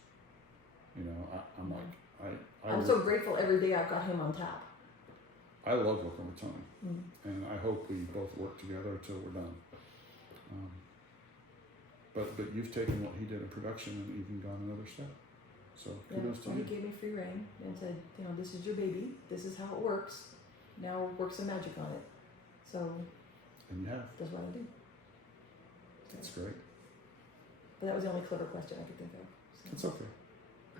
You know, I'm like, I'm so grateful every day I've got him on tap. I love working with Tony, Mm-hmm. and I hope we both work together till we're done. But you've taken what he did in production and even gone another step. So kudos to He you. gave me free reign and said, you know, this is your baby. This is how it works. Now work some magic on it. So And you have. that's what I do. That's great. But that was the only clever question I could think of. So. It's okay.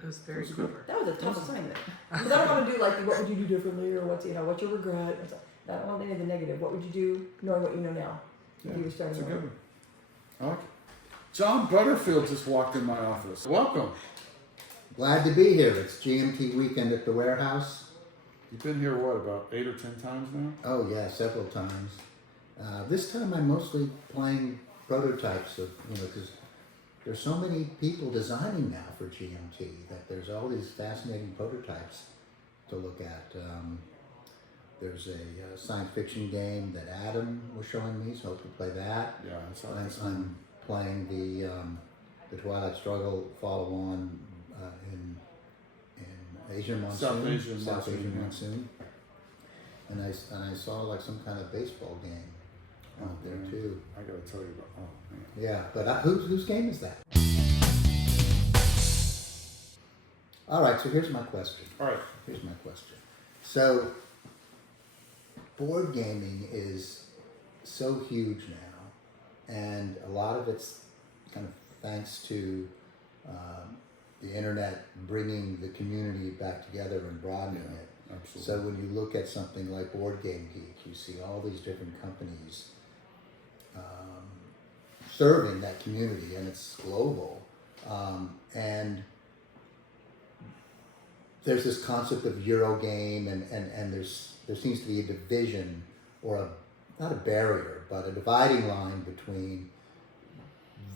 It was very That was good. clever. That was a tough assignment. Because I don't want to do like, what would you do differently, or what's your regret? Or something. I don't want any of the negative. What would you do knowing what you know now? Yeah, If you were starting it's a good over? one. I like it. John Butterfield just walked in my office. Welcome. Glad to be here. It's GMT weekend at the warehouse. You've been here, what, about 8 or 10 times now? Oh yeah, several times. This time I'm mostly playing prototypes of, because there's so many people designing now for GMT that there's all these fascinating prototypes to look at. There's a science fiction game that Adam was showing me, so hope to play that. Yeah, that's I'm playing the Twilight Struggle follow-on in Asian Monsoon, South Asian Monsoon, and I saw like some kind of baseball game out there man. too. I gotta tell you about. Oh man. Yeah, but whose game is that? All right, so here's my question. All right. Here's my question. So, board gaming is so huge now, and a lot of it's kind of thanks to the internet bringing the community back together and broadening it. Absolutely. So when you look at something like Board Game Geek, you see all these different companies serving that community, and it's global. And there's this concept of Eurogame, and there seems to be a division, or not a barrier, but a dividing line between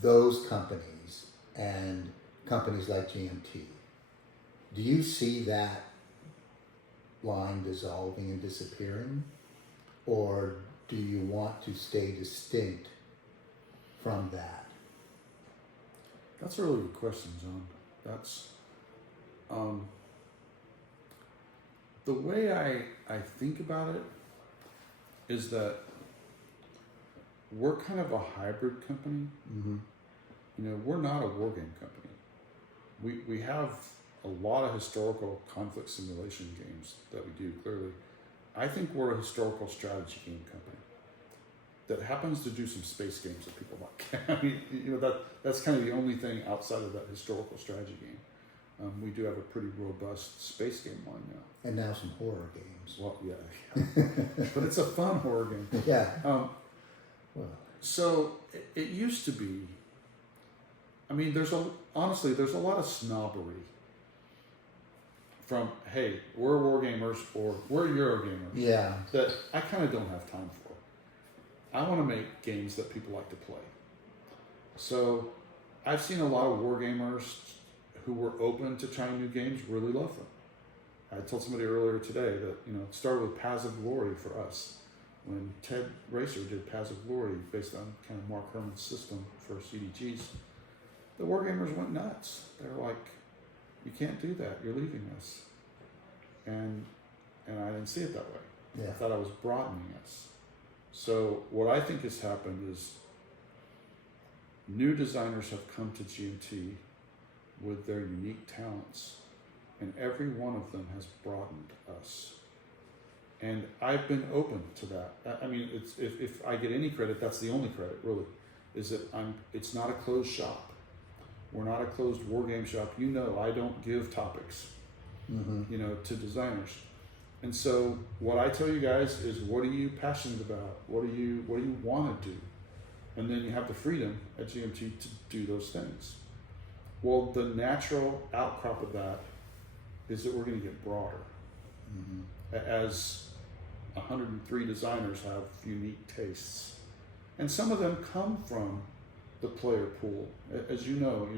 those companies and companies like GMT. Do you see that line dissolving and disappearing, or do you want to stay distinct from that? That's a really good question, John. That's the way I think about it is that we're kind of a hybrid company. Mm-hmm. We're not a war game company. We have a lot of historical conflict simulation games that we do, clearly. I think we're a historical strategy game company that happens to do some space games that people like. I mean, that's kind of the only thing outside of that historical strategy game. We do have a pretty robust space game line now. And now some horror games. Well, yeah. But it's a fun horror game. Yeah. Well, so it used to be. I mean, honestly, there's a lot of snobbery from, hey, we're war gamers or we're Euro gamers. Yeah. That I kind of don't have time for. I want to make games that people like to play. So I've seen a lot of war gamers who were open to trying new games really love them. I told somebody earlier today that, it started with Paths of Glory for us. When Ted Racer did Paths of Glory based on kind of Mark Herman's system for CDGs, the wargamers went nuts. They were like, you can't do that. You're leaving us. And I didn't see it that way. Yeah. I thought I was broadening us. So what I think has happened is new designers have come to GMT with their unique talents and every one of them has broadened us. And I've been open to that. I mean, if I get any credit, that's the only credit, really, is that it's not a closed shop. We're not a closed war game shop. You know, I don't give topics, to designers. And so what I tell you guys is, what are you passionate about? What do you want to do? And then you have the freedom at GMT to do those things. Well, the natural outcrop of that is that we're going to get broader. As 103 designers have unique tastes. And some of them come from the player pool. As you know,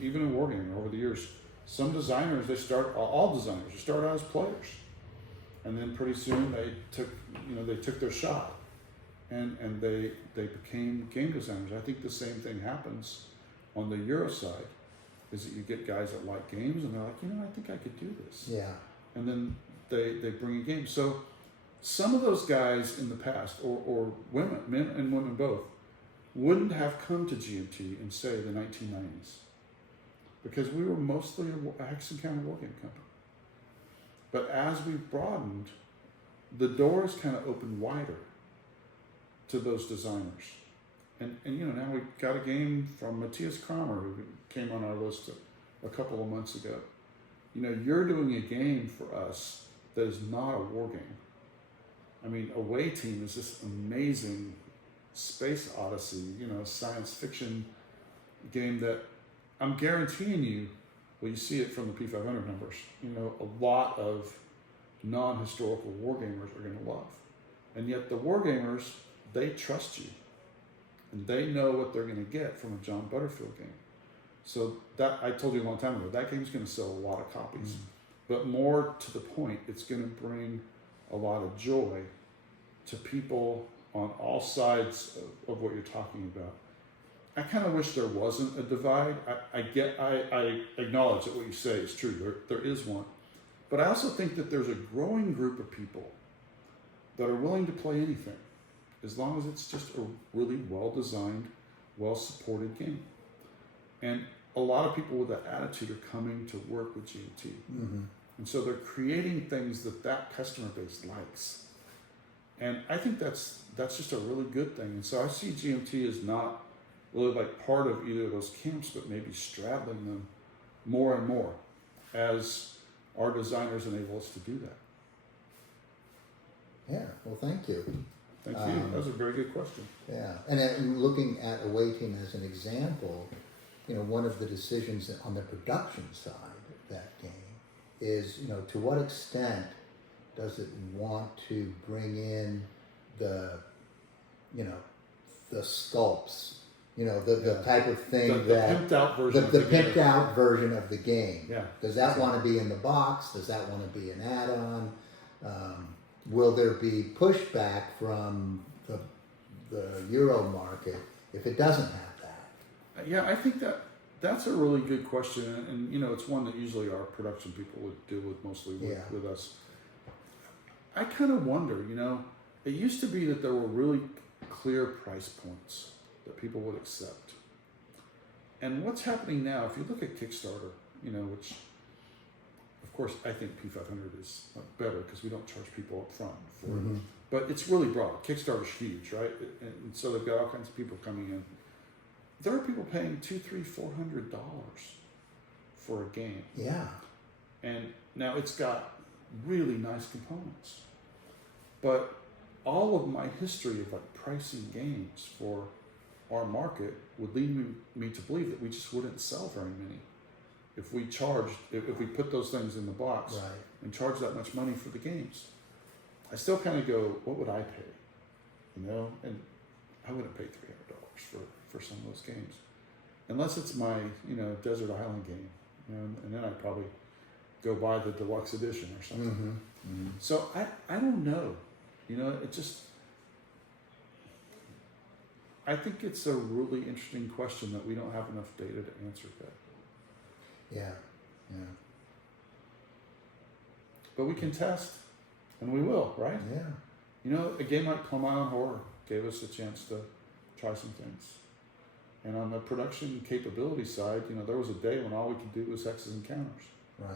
even in wargaming over the years, some designers, all designers, they start out as players. And then pretty soon they took their shot and they became game designers. I think the same thing happens on the Euro side, is that you get guys that like games and they're like, I think I could do this. Yeah. And then they bring a game. So some of those guys in the past, or women, men and women both, wouldn't have come to GMT in, say, the 1990s, because we were mostly a hex and counter wargame company. But as we've broadened, the doors kind of opened wider to those designers. And now we've got a game from Matthias Kramer, who came on our list a couple of months ago. You're doing a game for us that is not a war game. I mean, Away Team is this amazing space odyssey, science fiction game that I'm guaranteeing you, well, you see it from the P500 numbers, a lot of non-historical wargamers are going to love. And yet the wargamers, they trust you. And they know what they're going to get from a John Butterfield game. So that, I told you a long time ago, that game's going to sell a lot of copies. But more to the point, it's going to bring a lot of joy to people on all sides of what you're talking about. I kind of wish there wasn't a divide. I acknowledge that what you say is true. There is one. But I also think that there's a growing group of people that are willing to play anything, as long as it's just a really well-designed, well-supported game. And a lot of people with that attitude are coming to work with GMT. And so they're creating things that customer base likes. And I think that's just a really good thing. And so I see GMT as not really like part of either of those camps, but maybe straddling them more and more as our designers enable us to do that. Yeah, well, thank you. Thank you. That was a very good question. Yeah, and looking at Away Team as an example, one of the decisions on the production side of that game is, to what extent does it want to bring in the sculpts, the type of thing the pimped out version the pimped out version of the game. Yeah. Does that want to be in the box? Does that want to be an add-on? Will there be pushback from the Euro market if it doesn't have that? Yeah, I think that's a really good question, and it's one that usually our production people would deal with mostly with us. I kind of wonder, it used to be that there were really clear price points that people would accept. And what's happening now, if you look at Kickstarter, which, of course, I think P500 is better because we don't charge people up front for it. But it's really broad. Kickstarter's huge, right? And so they've got all kinds of people coming in. There are people paying $200, $300, $400 for a game. Yeah. And now it's got really nice components. But all of my history of pricing games for our market would lead me to believe that we just wouldn't sell very many if we put those things in the box and charge that much money for the games. I still kind of go, what would I pay? And I wouldn't pay $300 for some of those games, unless it's my Desert Island game, and then I'd probably go buy the deluxe edition or something. So I don't know, it just, I think it's a really interesting question that we don't have enough data to answer yet. Yeah. But we can test, and we will, right? Yeah. A game like Plum Island Horror gave us a chance to try some things. And on the production capability side, there was a day when all we could do was hexes and counters. Right.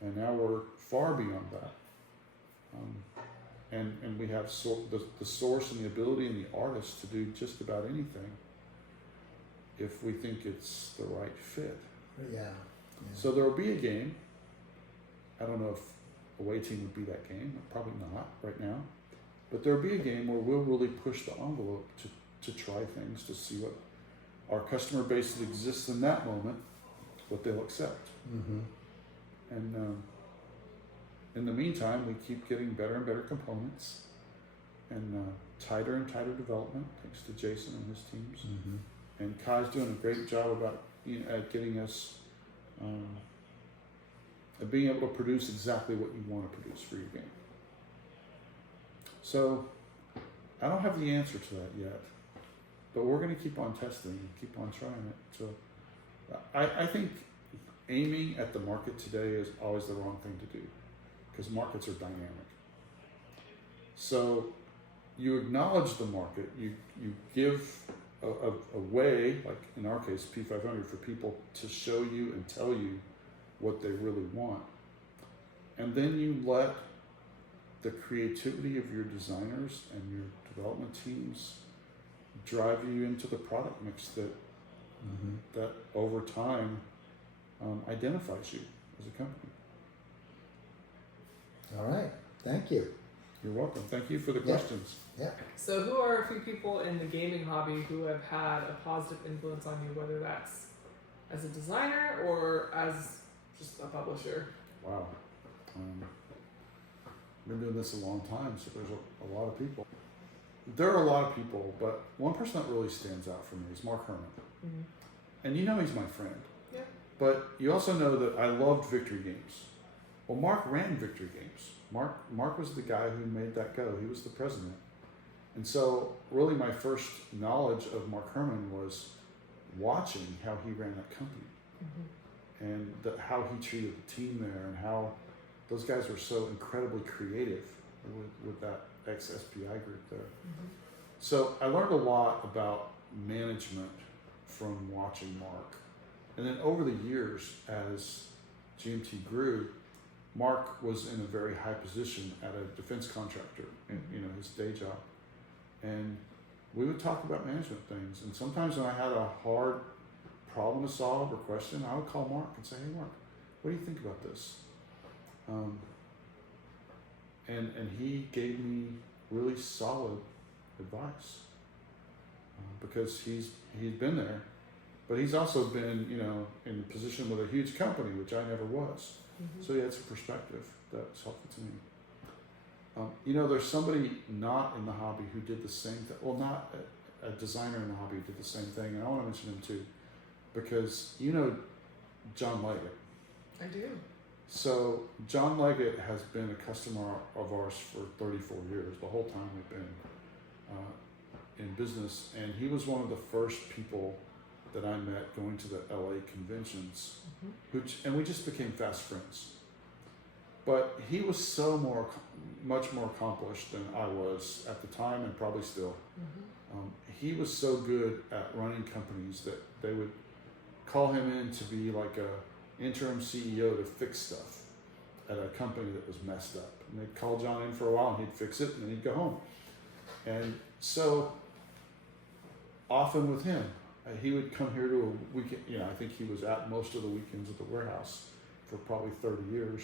And now we're far beyond that. And we have the source and the ability and the artist to do just about anything if we think it's the right fit. Yeah. So there will be a game. I don't know if away team would be that game. Probably not right now. But there will be a game where we'll really push the envelope to try things, to see what our customer base that exists in that moment, what they'll accept. Mm-hmm. And in the meantime, we keep getting better and better components and tighter and tighter development, thanks to Jason and his teams. Mm-hmm. And Kai's doing a great job about at getting us at being able to produce exactly what you want to produce for your game. So I don't have the answer to that yet, but we're going to keep on testing and keep on trying it. So I think aiming at the market today is always the wrong thing to do, because markets are dynamic. So you acknowledge the market, you give a way, like in our case, P500, for people to show you and tell you what they really want. And then you let the creativity of your designers and your development teams drive you into the product mix that that over time identifies you as a company. All right. Thank you. You're welcome. Thank you for the Yeah. questions. Yeah. So who are a few people in the gaming hobby who have had a positive influence on you, whether that's as a designer or as just a publisher? Wow. I've been doing this a long time, so there's a lot of people. There are a lot of people, but one person that really stands out for me is Mark Herman. Mm-hmm. And you know he's my friend. Yeah. But you also know that I loved Victory Games. Well, Mark ran Victory Games. Mark was the guy who made that go. He was the president. And so really my first knowledge of Mark Herman was watching how he ran that company. And how he treated the team there, and how those guys were so incredibly creative with that ex-SPI group there. So I learned a lot about management from watching Mark. And then over the years, as GMT grew, Mark was in a very high position at a defense contractor in his day job. And we would talk about management things. And sometimes when I had a hard problem to solve or question, I would call Mark and say, "Hey Mark, what do you think about this?" And he gave me really solid advice because he's been there, but he's also been in a position with a huge company, which I never was. So he had some perspective that was helpful to me. There's somebody not in the hobby who did the same thing. Well, not a designer in the hobby who did the same thing, and I want to mention him too, because John Leggett. I do. So John Leggett has been a customer of ours for 34 years, the whole time we've been in business, and he was one of the first people that I met going to the LA conventions, and we just became fast friends. But he was much more accomplished than I was at the time, and probably still. He was so good at running companies that they would call him in to be like a interim CEO to fix stuff at a company that was messed up. And they'd call John in for a while and he'd fix it and then he'd go home. And so often with him, he would come here to a weekend. I think he was at most of the weekends at the warehouse for probably 30 years.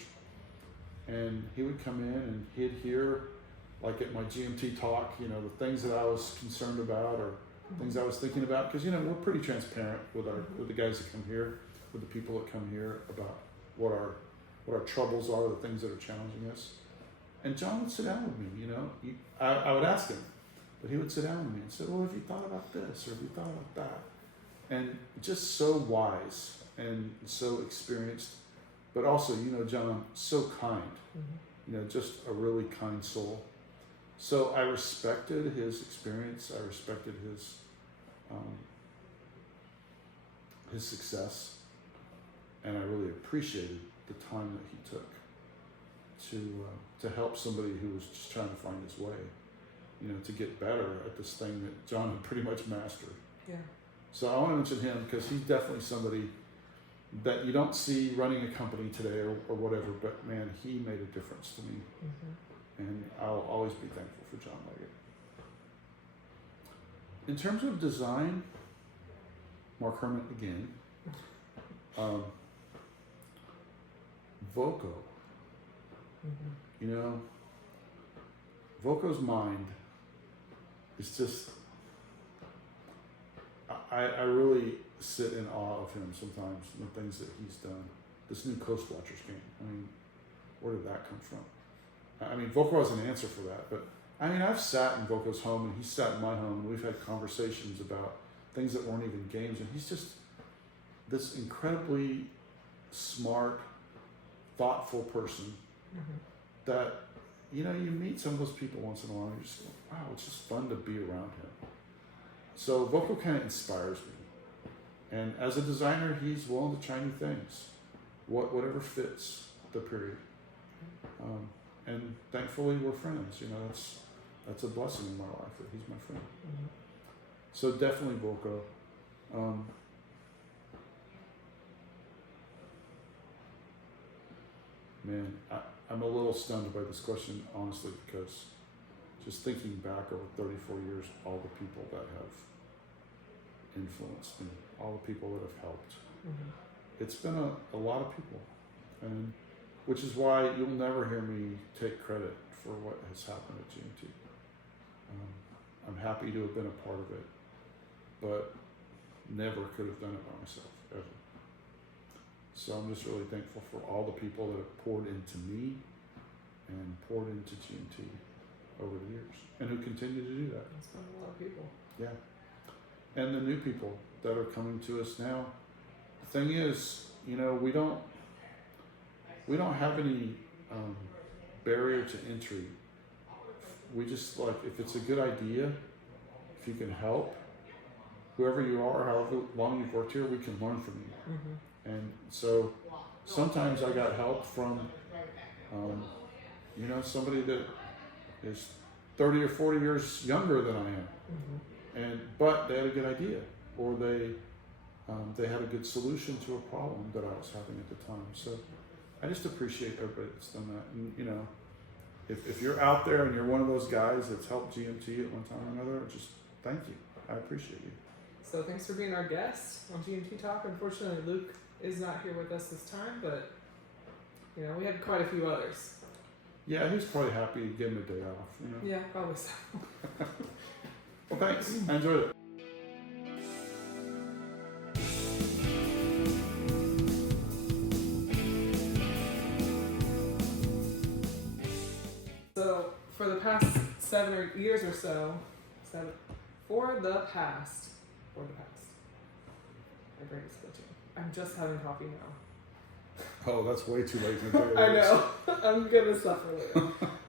And he would come in and he'd hear, like at my GMT talk, the things that I was concerned about or things I was thinking about, because we're pretty transparent with the guys that come here, with the people that come here, about what our troubles are, the things that are challenging us. And John would sit down with me. I would ask him, but he would sit down with me and say, "Well, have you thought about this, or have you thought about that?" And just so wise and so experienced, but also John, so kind. Just a really kind soul. So I respected his experience. I respected his success, and I really appreciated the time that he took to help somebody who was just trying to find his way, to get better at this thing that John had pretty much mastered. Yeah. So I want to mention him because he's definitely somebody that you don't see running a company today or whatever, but man, he made a difference to me. And I'll always be thankful for John Leggett. In terms of design, Mark Herman again, Voco. You know, Voco's mind is just, I really sit in awe of him sometimes, the things that he's done. This new Coast Watchers game, I mean, where did that come from? I mean, Voco has an answer for that, but I mean, I've sat in Voco's home and he's sat in my home and we've had conversations about things that weren't even games, and he's just this incredibly smart, thoughtful person that, you know, you meet some of those people once in a while and you're just like, wow, it's just fun to be around him. So Voco kind of inspires me. And as a designer, he's willing to try new things, whatever fits the period. And thankfully, we're friends. You know, that's a blessing in my life that he's my friend. So definitely Voco. Man, I'm a little stunned by this question, honestly, because just thinking back over 34 years, all the people that have influenced me, all the people that have helped. It's been a lot of people, and which is why you'll never hear me take credit for what has happened at GMT. I'm happy to have been a part of it, but never could have done it by myself, ever. So I'm just really thankful for all the people that have poured into me and poured into GMT over the years, and who continue to do that. That's been a lot of people. Yeah. And the new people that are coming to us now. The thing is, you know, we don't have any barrier to entry. We just, like, if it's a good idea, if you can help, whoever you are, however long you've worked here, we can learn from you. And so sometimes I got help from, you know, somebody that is 30 or 40 years younger than I am. But they had a good idea, or they had a good solution to a problem that I was having at the time. So I just appreciate everybody that's done that. And, you know, if you're out there and you're one of those guys that's helped GMT at one time or another, just thank you. I appreciate you. So thanks for being our guest on GMT Talk. Unfortunately, Luke is not here with us this time, but, you know, we had quite a few others. Yeah, he was probably happy to give him a day off. You know? Yeah, probably so. Well, thanks. I enjoyed it. So for the past 7 years or so, for the past, my brain is glitching. I'm just having coffee now. Oh, that's way too late in the day. I know. I'm gonna suffer later.